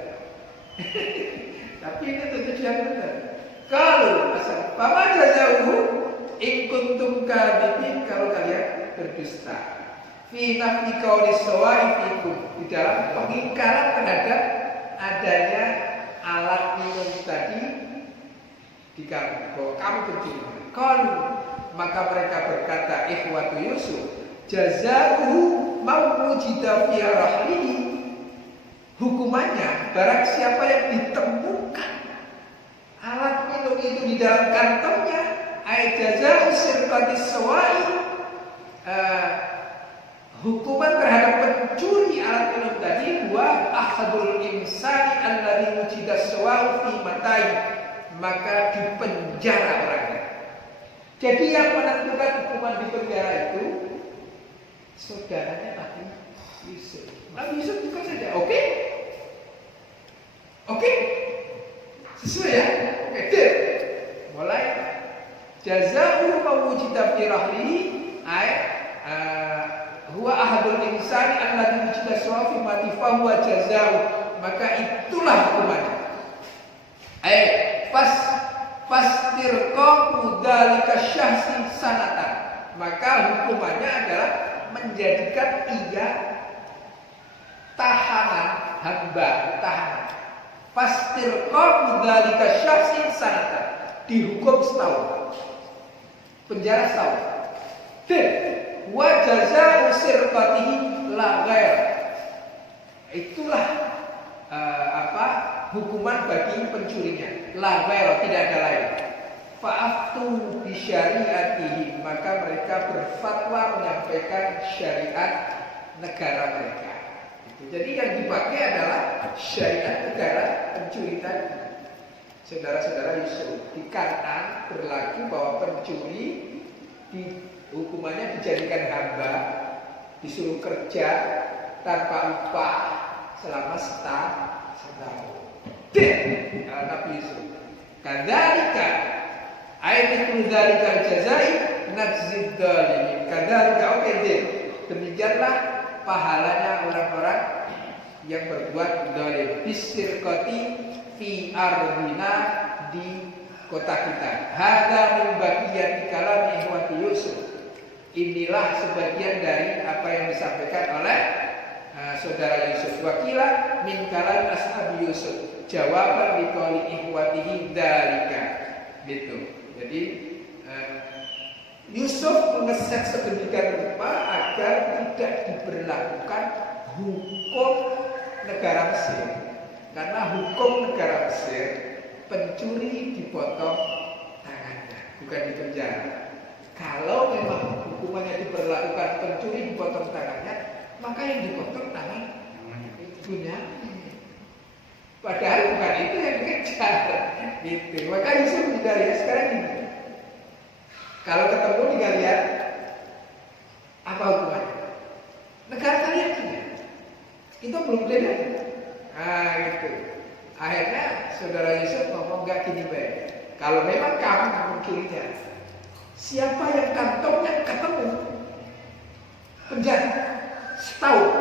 Tapi ini tentu yang benar. Kalau asal Pama jazaa'u in kuntum kadhibin, kalau kalian berdusta. Fi nafi qawli sawai fikum, di dalam pengingkaran terhadap adanya alat minum tadi di kamu, bahwa kamu berjudi. Qalu, maka mereka berkata ikhwatu Yusuf, jazaa'u mawjida fi rahlihi. Hukumannya barang siapa yang ditemukan alat minum itu di dalam kantongnya, ay jazaa'u sirqatis sawai, hukuman terhadap pencuri alat minum tadi wa akhadul insani alladhi wujida sawau fi matai, maka dipenjara orangnya. Jadi yang menentukan hukuman di penjara itu saudaranya Nabi Yusuf. Nabi Yusuf bukan saja, oke? Sesuai ya? Oke, deal. Mulai jazaa'u mawjida fi rahlihi ay huwa ahadul insani alladhi wujida sawau fi mati fa huwa jazaa'u, maka itulah hukumannya. Fastirqaqu dzalika syahsi sanatan, maka hukumannya adalah menjadikan ia tahanan, hamba tahanan. Fastirqaqu dzalika syahsi sanatan, dihukum setahun, penjara setahun. Dan wa jazaa'u sirqatihi la ghair, itulah hukuman bagi pencurinya, la ghair, tidak ada lain. Fa'aftu bi syariatihi, maka mereka berfatwa menyampaikan syariat negara mereka. Jadi yang dipakai adalah syariat negara pencuri tadi. Saudara-saudara Yusuf, di Kan'an berlaku bahwa pencuri hukumannya dijadikan hamba, disuruh kerja tanpa upah selama setahun. Nabi Yusuf. Kadzalika ainitul dzalikal jazai najzid dzalimin. Kadzalika oke deh. Demikianlah pahalanya orang-orang yang berbuat zalim bisirqati fi ardina di kota kita. Hadza min baqiyati kalam ihwati Yusuf. Inilah sebagian dari apa yang disampaikan oleh saudara Yusuf. Wakila min kalam ashab Yusuf. Jawaban liqauli ihwatihi dzalika. Gitu. Jadi Yusuf mengeset sedemikian rupa agar tidak diberlakukan hukum negara Mesir. Karena hukum negara Mesir, pencuri dipotong tangannya, bukan dipenjara. Kalau memang hukumannya diberlakukan pencuri dipotong tangannya, maka yang dipotong tangan ibunya. Padahal bukan itu yang dikejar. Gitu. Maka Yusuf tidak lihat sekarang ini. Kalau ketemu di kalian, apa hukumannya? Negara kalian juga. Kita belum beda. Gitu. Akhirnya saudara Yusuf ngomong gak gini baik. Kalau memang kamu mencurinya, siapa yang kantongnya ketemu penjara setahun.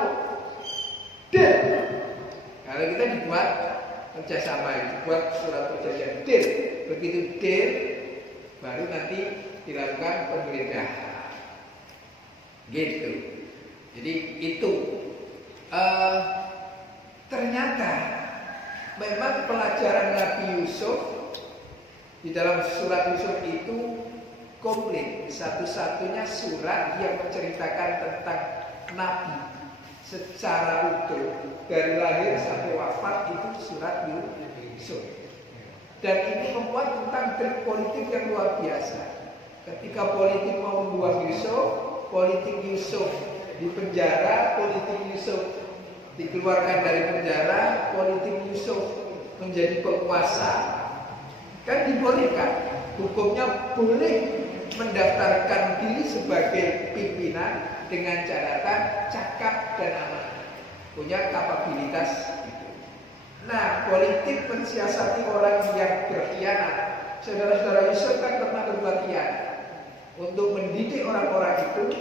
Dan kalau kita dibuat kerjasama itu, buat surat perjanjian deal. Begitu deal, baru nanti dilakukan penggeledahan. Gitu. Jadi itu ternyata memang pelajaran Nabi Yusuf di dalam surat Yusuf itu komplit. Satu-satunya surat yang menceritakan tentang Nabi secara utuh dari lahir sampai wafat itu surat Yusuf. Dan ini membuat tentang trik politik yang luar biasa. Ketika politik mau membuang Yusuf, politik Yusuf di penjara, politik Yusuf dikeluarkan dari penjara, politik Yusuf menjadi penguasa, kan dibolehkan. Hukumnya boleh mendaftarkan diri sebagai pimpinan dengan catatan cakap dan amanah, punya kapabilitas itu. Nah, politik mensiasati orang yang berkhianat. Saudara-saudara Yusuf kan pernah berbuat khianat. Untuk mendidik orang-orang itu,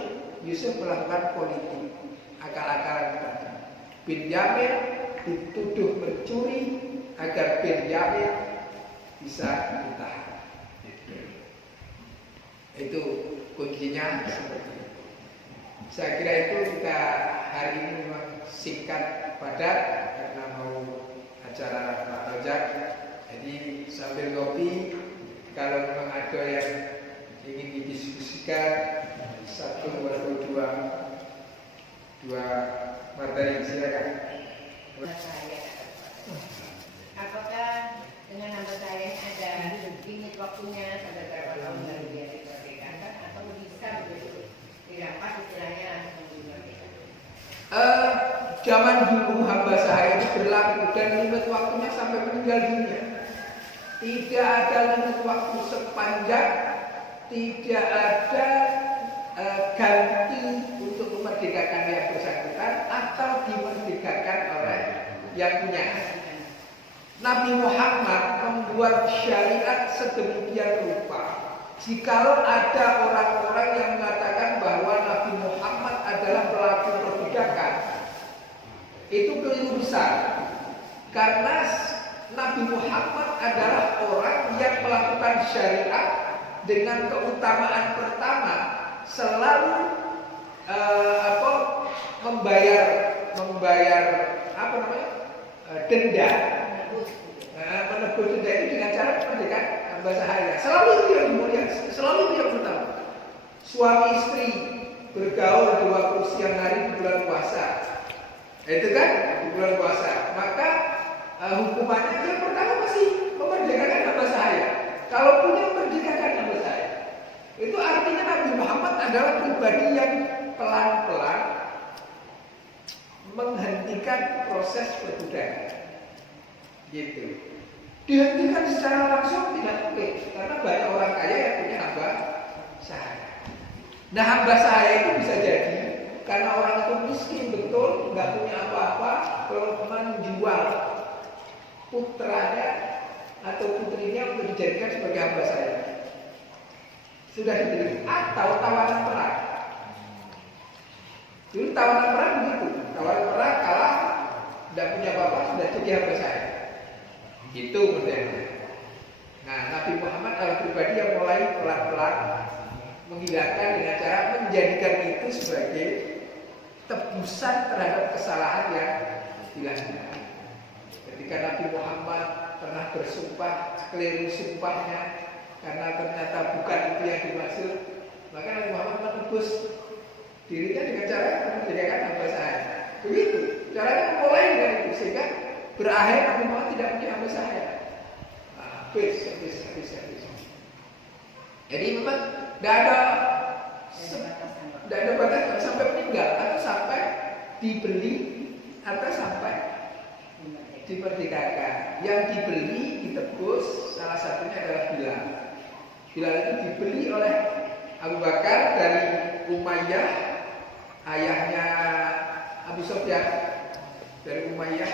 Yusuf melakukan politik akal-akalan tadi. Benyamin dituduh mencuri agar Benyamin bisa ditahan. Itu kuncinya seperti itu. Saya kira itu kita hari ini memang singkat padat karena mau acara Pak Rojak. Jadi sambil ngopi, kalau memang ada yang ingin didiskusikan satu atau dua materi, silakan. Apakah dengan hamba saya ada limit waktunya sampai berapa tahun baru dia dimerdekakan, atau bisa begitu dirampas istilahnya langsung dimerdekakan? Zaman dulu hamba saya itu berlaku dan limit waktunya sampai meninggal dunia. Tidak ada limit waktu sepanjang tidak ada ganti untuk memerdekakan yang bersangkutan atau dimerdekakan oleh yang punya. Nabi Muhammad membuat syariat sedemikian rupa. Jikalau ada orang-orang yang mengatakan bahwa Nabi Muhammad adalah pelaku perbudakan, itu keliru besar. Karena Nabi Muhammad adalah orang yang melakukan syariat dengan keutamaan pertama selalu membayar denda. Menebus denda itu dengan cara memerdekakan hamba sahaya. Selalu itu yang mulia, selalu itu yang pertama. Suami istri bergaul 20 siang hari di bulan puasa, itu kan di bulan puasa. Maka hukumannya yang pertama masih memerdekakan hamba sahaya. Kalau punya memerdekakan hamba sahaya, itu artinya Nabi Muhammad adalah pribadi yang pelan-pelan menghentikan proses perbudakan. Gitu. Dihentikan secara langsung tidak mungkin, karena banyak orang kaya yang punya hamba sahaya. Nah, hamba sahaya itu bisa jadi karena orang itu miskin betul, nggak punya apa-apa, kalau menjual putranya atau putrinya untuk dijadikan sebagai hamba saya. Sudah dibeli atau tawanan perang. Dulu tawanan perang begitu, tawanan perang kalah, tidak punya bapak sudah jadi hamba saya. Itu modelnya. Nah, Nabi Muhammad adalah pribadi yang mulai pelan-pelan menghilangkan dengan cara menjadikan itu sebagai tebusan terhadap kesalahan yang dilakukan. Ketika Nabi Muhammad pernah bersumpah, keliru sumpahnya karena ternyata bukan itu yang dimaksud, maka Nabi Muhammad menebus dirinya dengan cara menjadikan hamba saya. Begitu, caranya mulai dengan itu sehingga berakhir Nabi Muhammad tidak punya hamba saya. Habis. Jadi memang tidak ada batas sampai meninggal atau sampai dibeli atau sampai dimerdekakan. Yang dibeli ditebus salah satunya adalah Bilal. Bilal itu dibeli oleh Abu Bakar dari Umayyah, ayahnya Abu Sufyan dari Umayyah,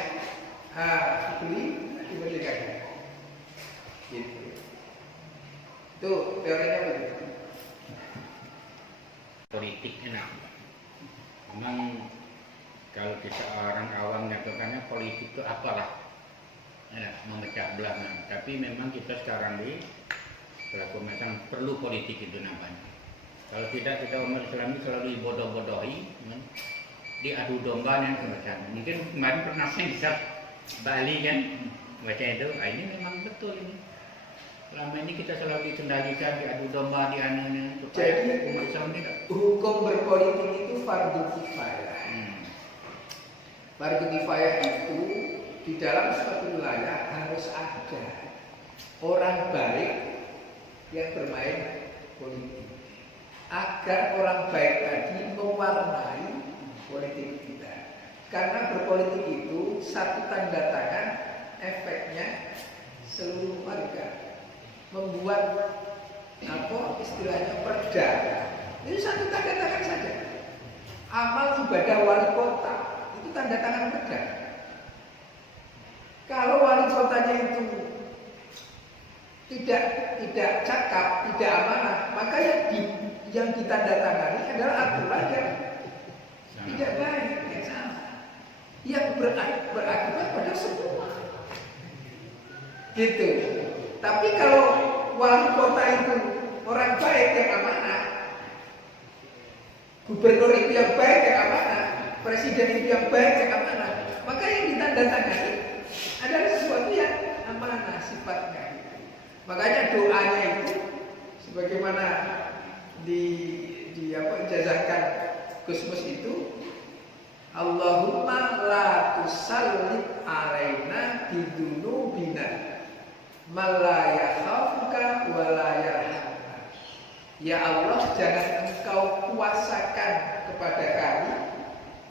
dibeli dimerdekakan. Gitu. Itu teorinya begitu. Politik enak. Memang kalau kita orang awam nyatakannya politik itu apalah, memecah belah. Tapi memang kita sekarang di pelaku macam perlu politik itu namanya. Kalau tidak kita umat Islam selalu dibodoh-bodohi, diadu domba yang semacam. Mungkin kemarin pernah saya bisa Bali kan baca itu, ini memang betul ini. Selama ini kita selalu dikendalikan, diadu domba, dianunya. Jadi hukum berpolitik itu fardu kifayah. Fardu kifayah itu di dalam suatu wilayah harus ada orang baik yang bermain politik, agar orang baik tadi mewarnai politik kita. Karena berpolitik itu satu tanda tangan, efeknya seluruh warga. Membuat istilahnya perda. Ini satu tanda tangan saja. Amal ibadah wali kota itu tanda tangan perda. Kalau wali kotanya itu tidak cakap, tidak amanah, maka yang ditandatangani adalah aturan yang tidak baik, yang salah, yang berakibat pada semua. Gitu. Tapi kalau wali kota itu orang baik yang amanah, gubernur itu yang baik yang amanah, presiden itu yang baik yang amanah, maka yang ditandatangani adalah sesuatu yang amanah sifatnya. Makanya doanya itu sebagaimana ijazahkan Gusmus itu, Allahumma la tusallit alaina bidunubina ma yakhafuka wa la yarhamka. Ya Allah, jangan Engkau kuasakan kepada kami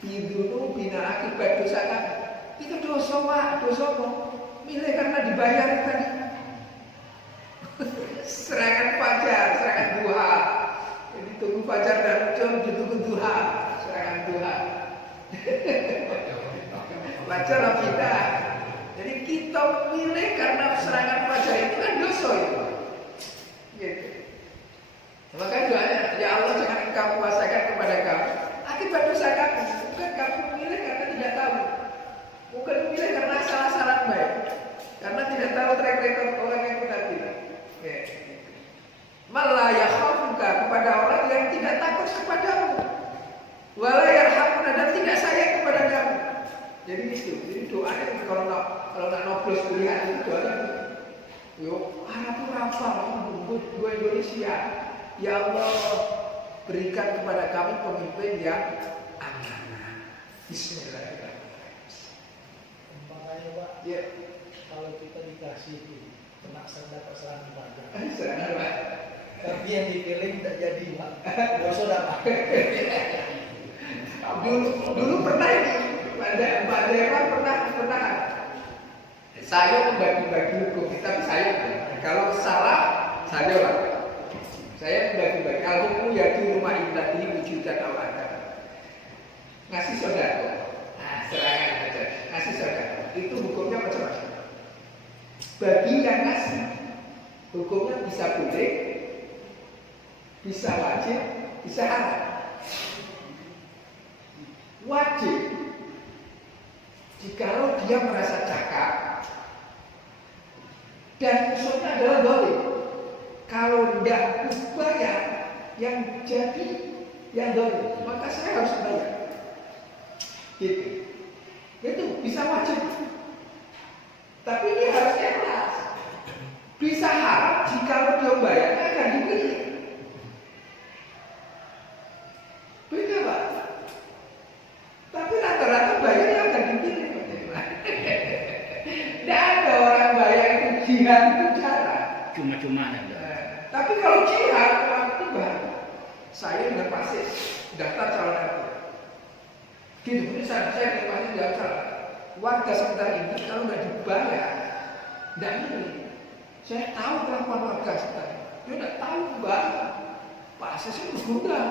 bidunubina akibat dosa kami. Itu dosa milih karena dibayar tadi. Serangan fajar, serangan duha. Jadi tunggu fajar dan muncul, ditunggu duha, serangan duha. Baca kita. Jadi kita milih karena serangan fajar itu kan dosa itu. Gitu. Maka doanya, ya Allah jangan Engkau kuasakan kepada kami akibat dosa kami. Bukan kami memilih karena tidak tahu. Bukan memilih karena salah-salah baik. Karena tidak tahu track record orang yang benar tidak. Malah yakhafuka kepada orang yang tidak takut kepadamu. Wala yarhamuna dan tidak sayang kepada kamu. Jadi itu. Jadi doanya kalau nak noblos pilihan itu doanya. Yo, aku hafal gue Indonesia. Ya Allah, berikan kepada kami pemimpin yang amanah. Bismillahirrahmanirrahim. Makanya Pak, Ya, kalau kita dikasih itu kena dapat serangan pajak. serangan Pak. Tapi yang dipilih tidak jadi Pak. Dosa dapat. Dulu pernah ini, Pak Dewa pernah. Saya membagi-bagi hukum, tapi saya kalau salah saya lah. Saya membagi-bagi. Al-hukum ya di rumah ibadi wujudan awal. Ngasih saudara, serangan aja. Ngasih saudara. Itu hukumnya macam-macam. dikasih. Hukumnya bisa boleh, bisa wajib, bisa haram. Wajib jikalau dia merasa cakap dan musuhnya adalah dolim. Kalau tidak bayar, yang jadi yang dolim, maka saya harus bayar. Gitu. Itu bisa wajib, tapi dia harus ikhlas. Bisa haram jikalau dia bayarnya akan dipilih. Beda Pak. Tapi rata-rata bayarnya akan dipilih. Tidak ada orang bayar itu jihad itu jarang. Cuma-cuma ada. Tapi kalau jihad tiba, saya dengan Pasis daftar calon RT. Gitu, ini saya dengan Pasis daftar. Warga sekitar ini kalau nggak dibayar, tidak milih. Saya tahu kelakuan warga sekitar. Dia tidak tahu banget. Pasis itu sudah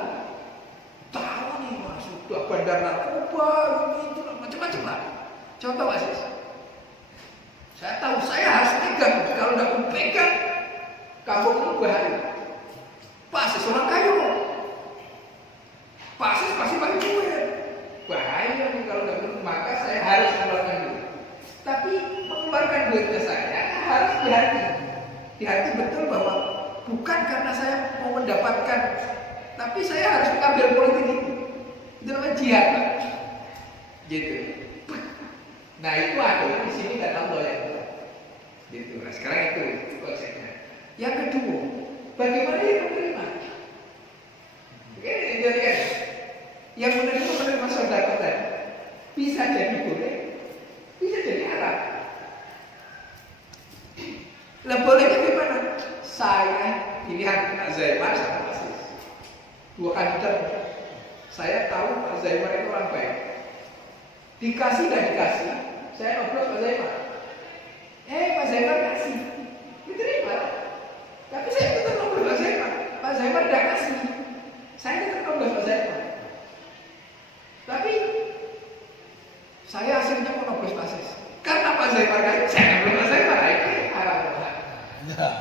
tahu nih Mas, sudah bandar narkoba, itu macam-macam lah. Contoh Pasis. Saya tahu saya harus pegang. Kalau tidak pegang, kampung ini bahaya. Pasis orang kaya. Pasis pasti pakai duit. Bahaya nih kalau nggak begitu, maka saya harus mengeluarkan duit. Tapi mengeluarkan duitnya saya harus di hati betul bahwa bukan karena saya mau mendapatkan, tapi saya harus mengambil politik itu. Itu namanya jihad, Pak. Gitu. Nah itu ada di sini nggak tahu ya. Gitu. Nah, sekarang itu konsepnya. Yang kedua, bagaimana yang menerima? Ini jadi yang menerima saudara tadi bisa jadi boleh, bisa jadi haram. Lah bolehnya gimana? Saya pilihan Pak Zaimar sama Pasis. Dua kandidat. Saya tahu Pak Zaimar itu orang baik. Dikasih dan dikasih, saya ngobrol Pak Zaimar. Pak Zaimar kasih, diterima. Tapi saya tetap ngobrol Pak Zaimar. Pak Zaimar tidak kasih, saya tetap ngobrol Pak Zaimar. Tapi saya akhirnya mau ngobrol Pasis. Karena Pak Zaimar kasih, saya ngobrol Pak Zaimar. Pada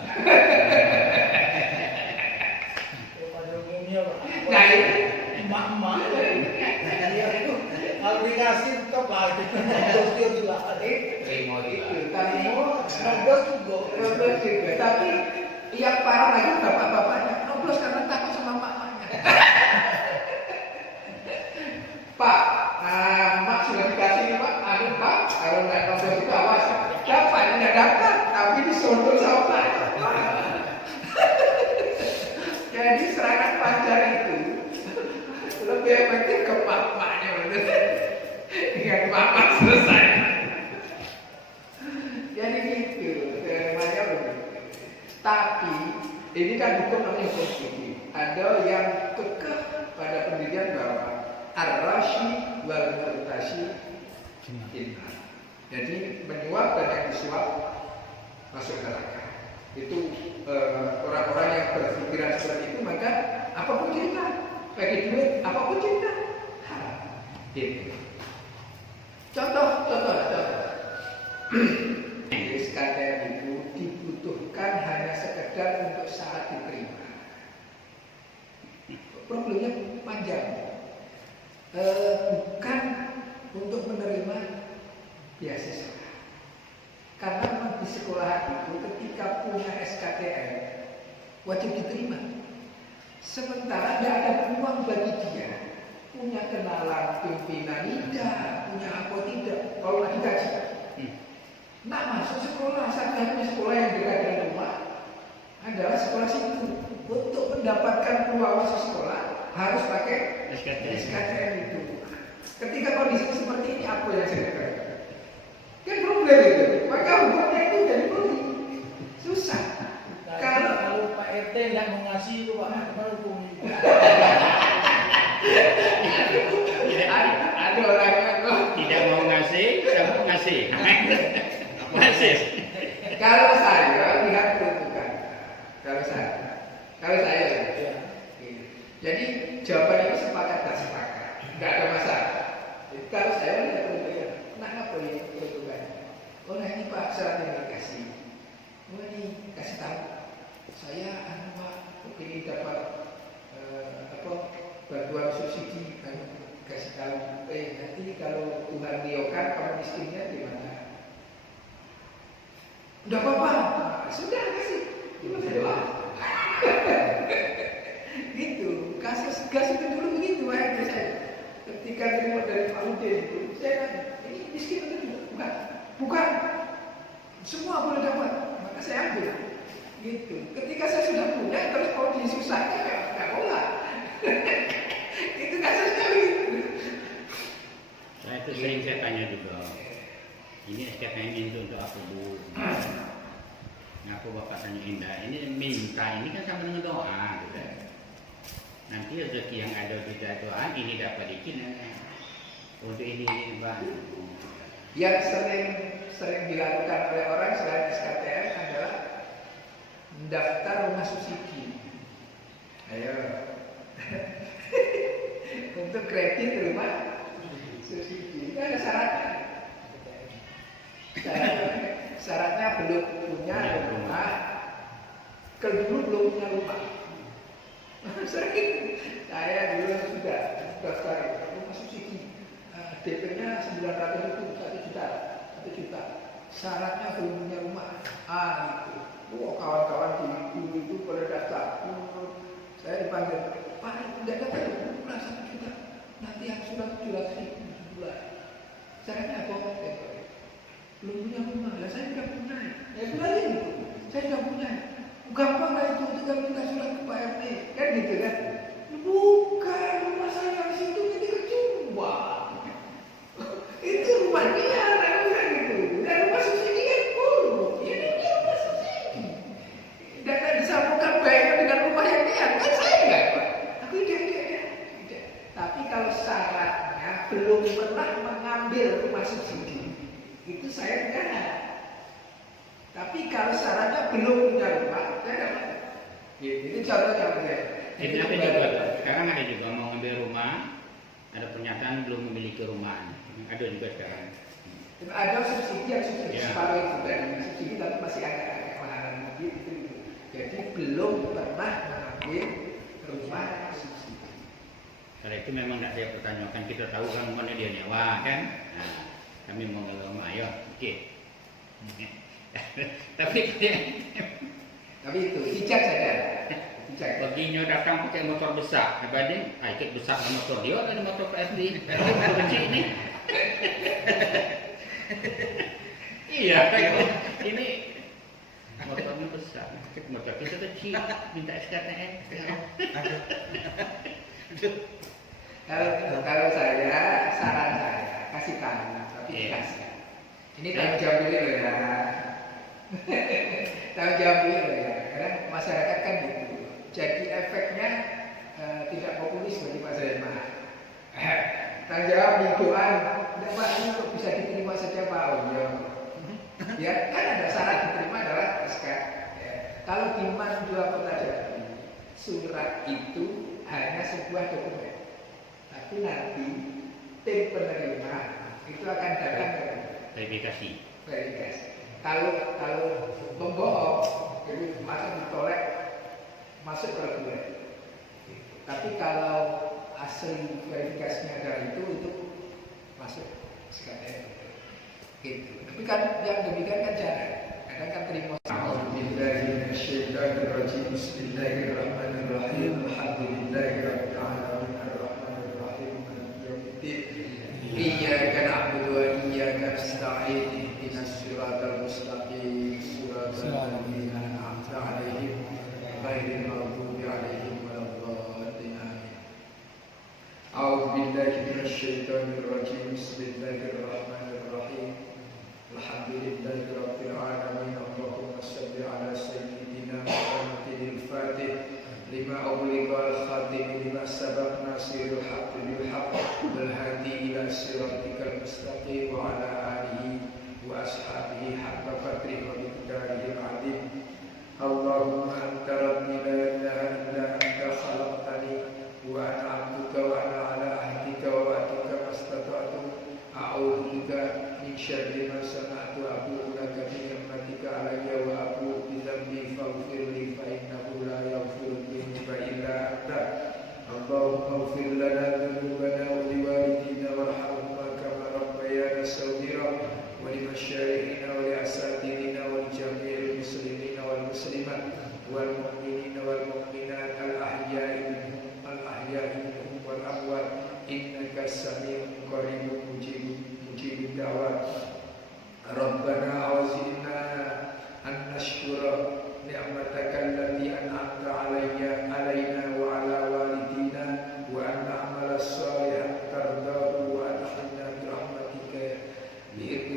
umumnya Pak. Nah ini Emak-emak dia itu kalau dikasih tetap lagi terus dia juga Terima itu kamu nobos juga. Tapi yang parah lagi bapak-bapaknya noblos karena takut sama mak-maknya. Pak, mak sudah dikasih nih Pak. Aduh Pak, kalau nggak noblos itu awas. Dapat, nggak dapat, tapi disodor sama Pak. Jadi serangan pacar itu lebih efektif ke papanya, betul? Dengan papa selesai. Jadi gitu, namanya begitu. Tapi ini kan hukum namanya hukum fikih. Ada yang kekeh pada pendirian bahwa ar-rashi wal murtashi finnar. Jadi menyuap dan yang disuap masuk neraka. Itu orang-orang yang berpikiran seperti itu, maka apapun cerita, bagi duit apapun cerita haram. Gitu. Contoh. SKTM itu dibutuhkan hanya sekedar untuk syarat diterima. Problemnya panjang. Bukan untuk menerima beasiswa. Karena memang di sekolah itu ketika punya SKTM wajib diterima. Sementara tidak ada peluang bagi dia punya kenalan pimpinan tidak, punya apa tidak. Kalau lagi gaji, nak masuk sekolah, satu-satunya sekolah yang dekat dengan rumah adalah sekolah situ. Untuk mendapatkan peluang masuk sekolah harus pakai SKTM itu. Ketika kondisi seperti ini, apa yang saya katakan? Kan problem itu. Maka hukumnya itu jadi beli susah. kalau Pak RT tidak mau ngasih itu Pak, apa hukumnya? Ada orang yang tidak mau ngasih, kamu ngasih. Ngasih. Kalau saya lihat peruntukan, kalau saya, Ya. jadi jawaban itu sepakat dan sepakat, nggak ada masalah. Jadi, kalau saya lihat peruntukan, nah apa ini peruntukan? Oh nah ini Pak syarat yang dikasih, oh ini kasih tahu, saya Pak ini dapat bantuan subsidi, kasih tahu, nanti kalau Tuhan diokan kamu miskinnya gimana? Udah apa-apa, sudah kasih, gimana doa? Gitu, kasus gas itu dulu begitu akhirnya saya. Ketika terima dari Pak Udin itu, saya tanya, ini miskin atau tidak? Bukan, bukan. Semua boleh dapat, maka saya ambil. Gitu. Ketika saya sudah punya, terus kalau disusahkan, ya nggak boleh. Itu kasusnya begitu. Nah itu sering saya tanya juga. Ini SKPN itu untuk apa Bu? Ngaku Bapak tanya Indah, ini minta, ini kan sama dengan doa gitu. Nanti rezeki yang ada kita doa, ini dapat dikit untuk ini Pak. Yang sering dilakukan oleh orang selain SKTM adalah mendaftar rumah subsidi. Ayo. Untuk kredit rumah subsidi itu ada syaratnya. Syaratnya belum punya rumah, kedua belum punya rumah. Sering saya dulu sudah daftar rumah subsidi, DP-nya 900 itu 1 juta. Syaratnya belum punya rumah. Gitu. Kawan-kawan di dulu itu pada daftar. Saya dipanggil, Pak, tidak dapat rumah 1 juta. Nanti yang surat 700.000 sebulan. Syaratnya apa? Belum punya rumah. Lah saya tidak punya. Ya kembali gitu. Saya tidak punya. Gampang lah itu, tinggal minta surat ke Pak RT. Kan gitu kan? Bukan, rumah saya di situ jadi kecuma. Itu rumah dia, kan gitu. Dan rumah subsidi kan full. Ini rumah subsidi. Dan tak disambungkan baiknya dengan rumah yang dia. Kan saya enggak, Pak. Aku tidak. Tapi kalau syaratnya belum pernah mengambil rumah subsidi, itu saya enggak. Tapi kalau syaratnya belum punya rumah, saya dapat. Ini contohnya saya. Itu ada juga. Sekarang ada juga mau ngambil rumah, ada pernyataan belum memiliki rumah. Ada juga sekarang. Ada subsidi yang subsidi Ya. separuh itu dan subsidi tapi masih agak mahal mobil itu. Jadi belum pernah mengambil rumah subsidi. Kalau itu memang tidak saya pertanyakan, kita tahu kan rumahnya dia nyewa kan. Nah, kami mau ngambil rumah, ayo, oke. Tapi itu hijab saja. Hijab. baginya datang pakai motor besar, banding ikut besar sama motor dia ada motor PSD. Motor kecil ini. Iya, ini motornya besar, motor kita kecil, minta SKTN. Kalau saya saran saya kasih tahu tapi dikasih. Ini tanggung jawab dulu loh ya. Tanggung jawab dulu loh ya. Karena masyarakat kan gitu. Jadi efeknya tidak populis bagi Pak Zainal. Tanggung jawab di doa. Tidak Pak, ini kok bisa diterima saja Pak? Oh iya. Ya kan ada syarat diterima adalah SK. Ya. Kalau di Man 2 Kota Jambi, surat itu hanya sebuah dokumen. Tapi nanti tim penerima itu akan datang ke Verifikasi. Kalau membohong, jadi masuk ditolak, masuk ke reguler. Tapi kalau asli verifikasinya adalah itu masuk SKTN. Gitu. Tapi kan yang demikian kan jarang. Kadang kan terima. Bismillahirrahmanirrahim. Alhamdulillahirabbil alamin arrahmanir rahim maliki yaumiddin. Iyyaka na'budu wa iyyaka nasta'in. Ihdinas siratal mustaqim. Siratal ladzina an'amta 'alaihim ghairil maghdubi 'alaihim waladdallin. Amin. A'udzu billahi minasy syaithanir rajim. Bismillahirrahmanirrahim. Alhamdulillahirabbil alamin. Allahumma shalli 'ala sayyidina Muhammadil Fatih lima ughliqal khatim lima sabaq nasirul haqqi bil haqq wal hadi ila siratikal mustaqim wa ala alihi wa ashabihi haqqa qadrihi wa miqdarihi al-'azim. Allahumma anta rabbi la ilaha illa anta khalaqtani wa ana 'abduka wa ana 'ala ahdika wa wa'dika mastata'tu a'udzu bika min syarri ma sana'tu abu'u laka bi ni'matika 'alayya wa abu'u المسلمين والمسلمات والمؤمنين والمؤمنات الأحياء منهم والأموات إنك سميع قريب مجيب الدعوات ربنا أوزعنا أن نشكر نعمتك التي أنعمت علينا وعلى والدينا وأن نعمل صالحا ترضاه وأدخلنا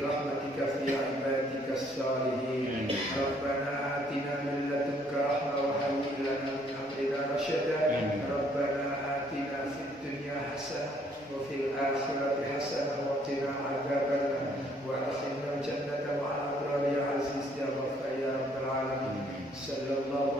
برحمتك في عبادك الصالحين ربنا آتنا من لدنك رحمة وهيئ لنا من أمرنا رشدا ربنا آتنا في الدنيا حسنة وفي الآخرة حسنة وقنا عذاب النار وأدخلنا الجنة مع الأبرار يا عزيز يا غفار يا رب العالمين صلى الله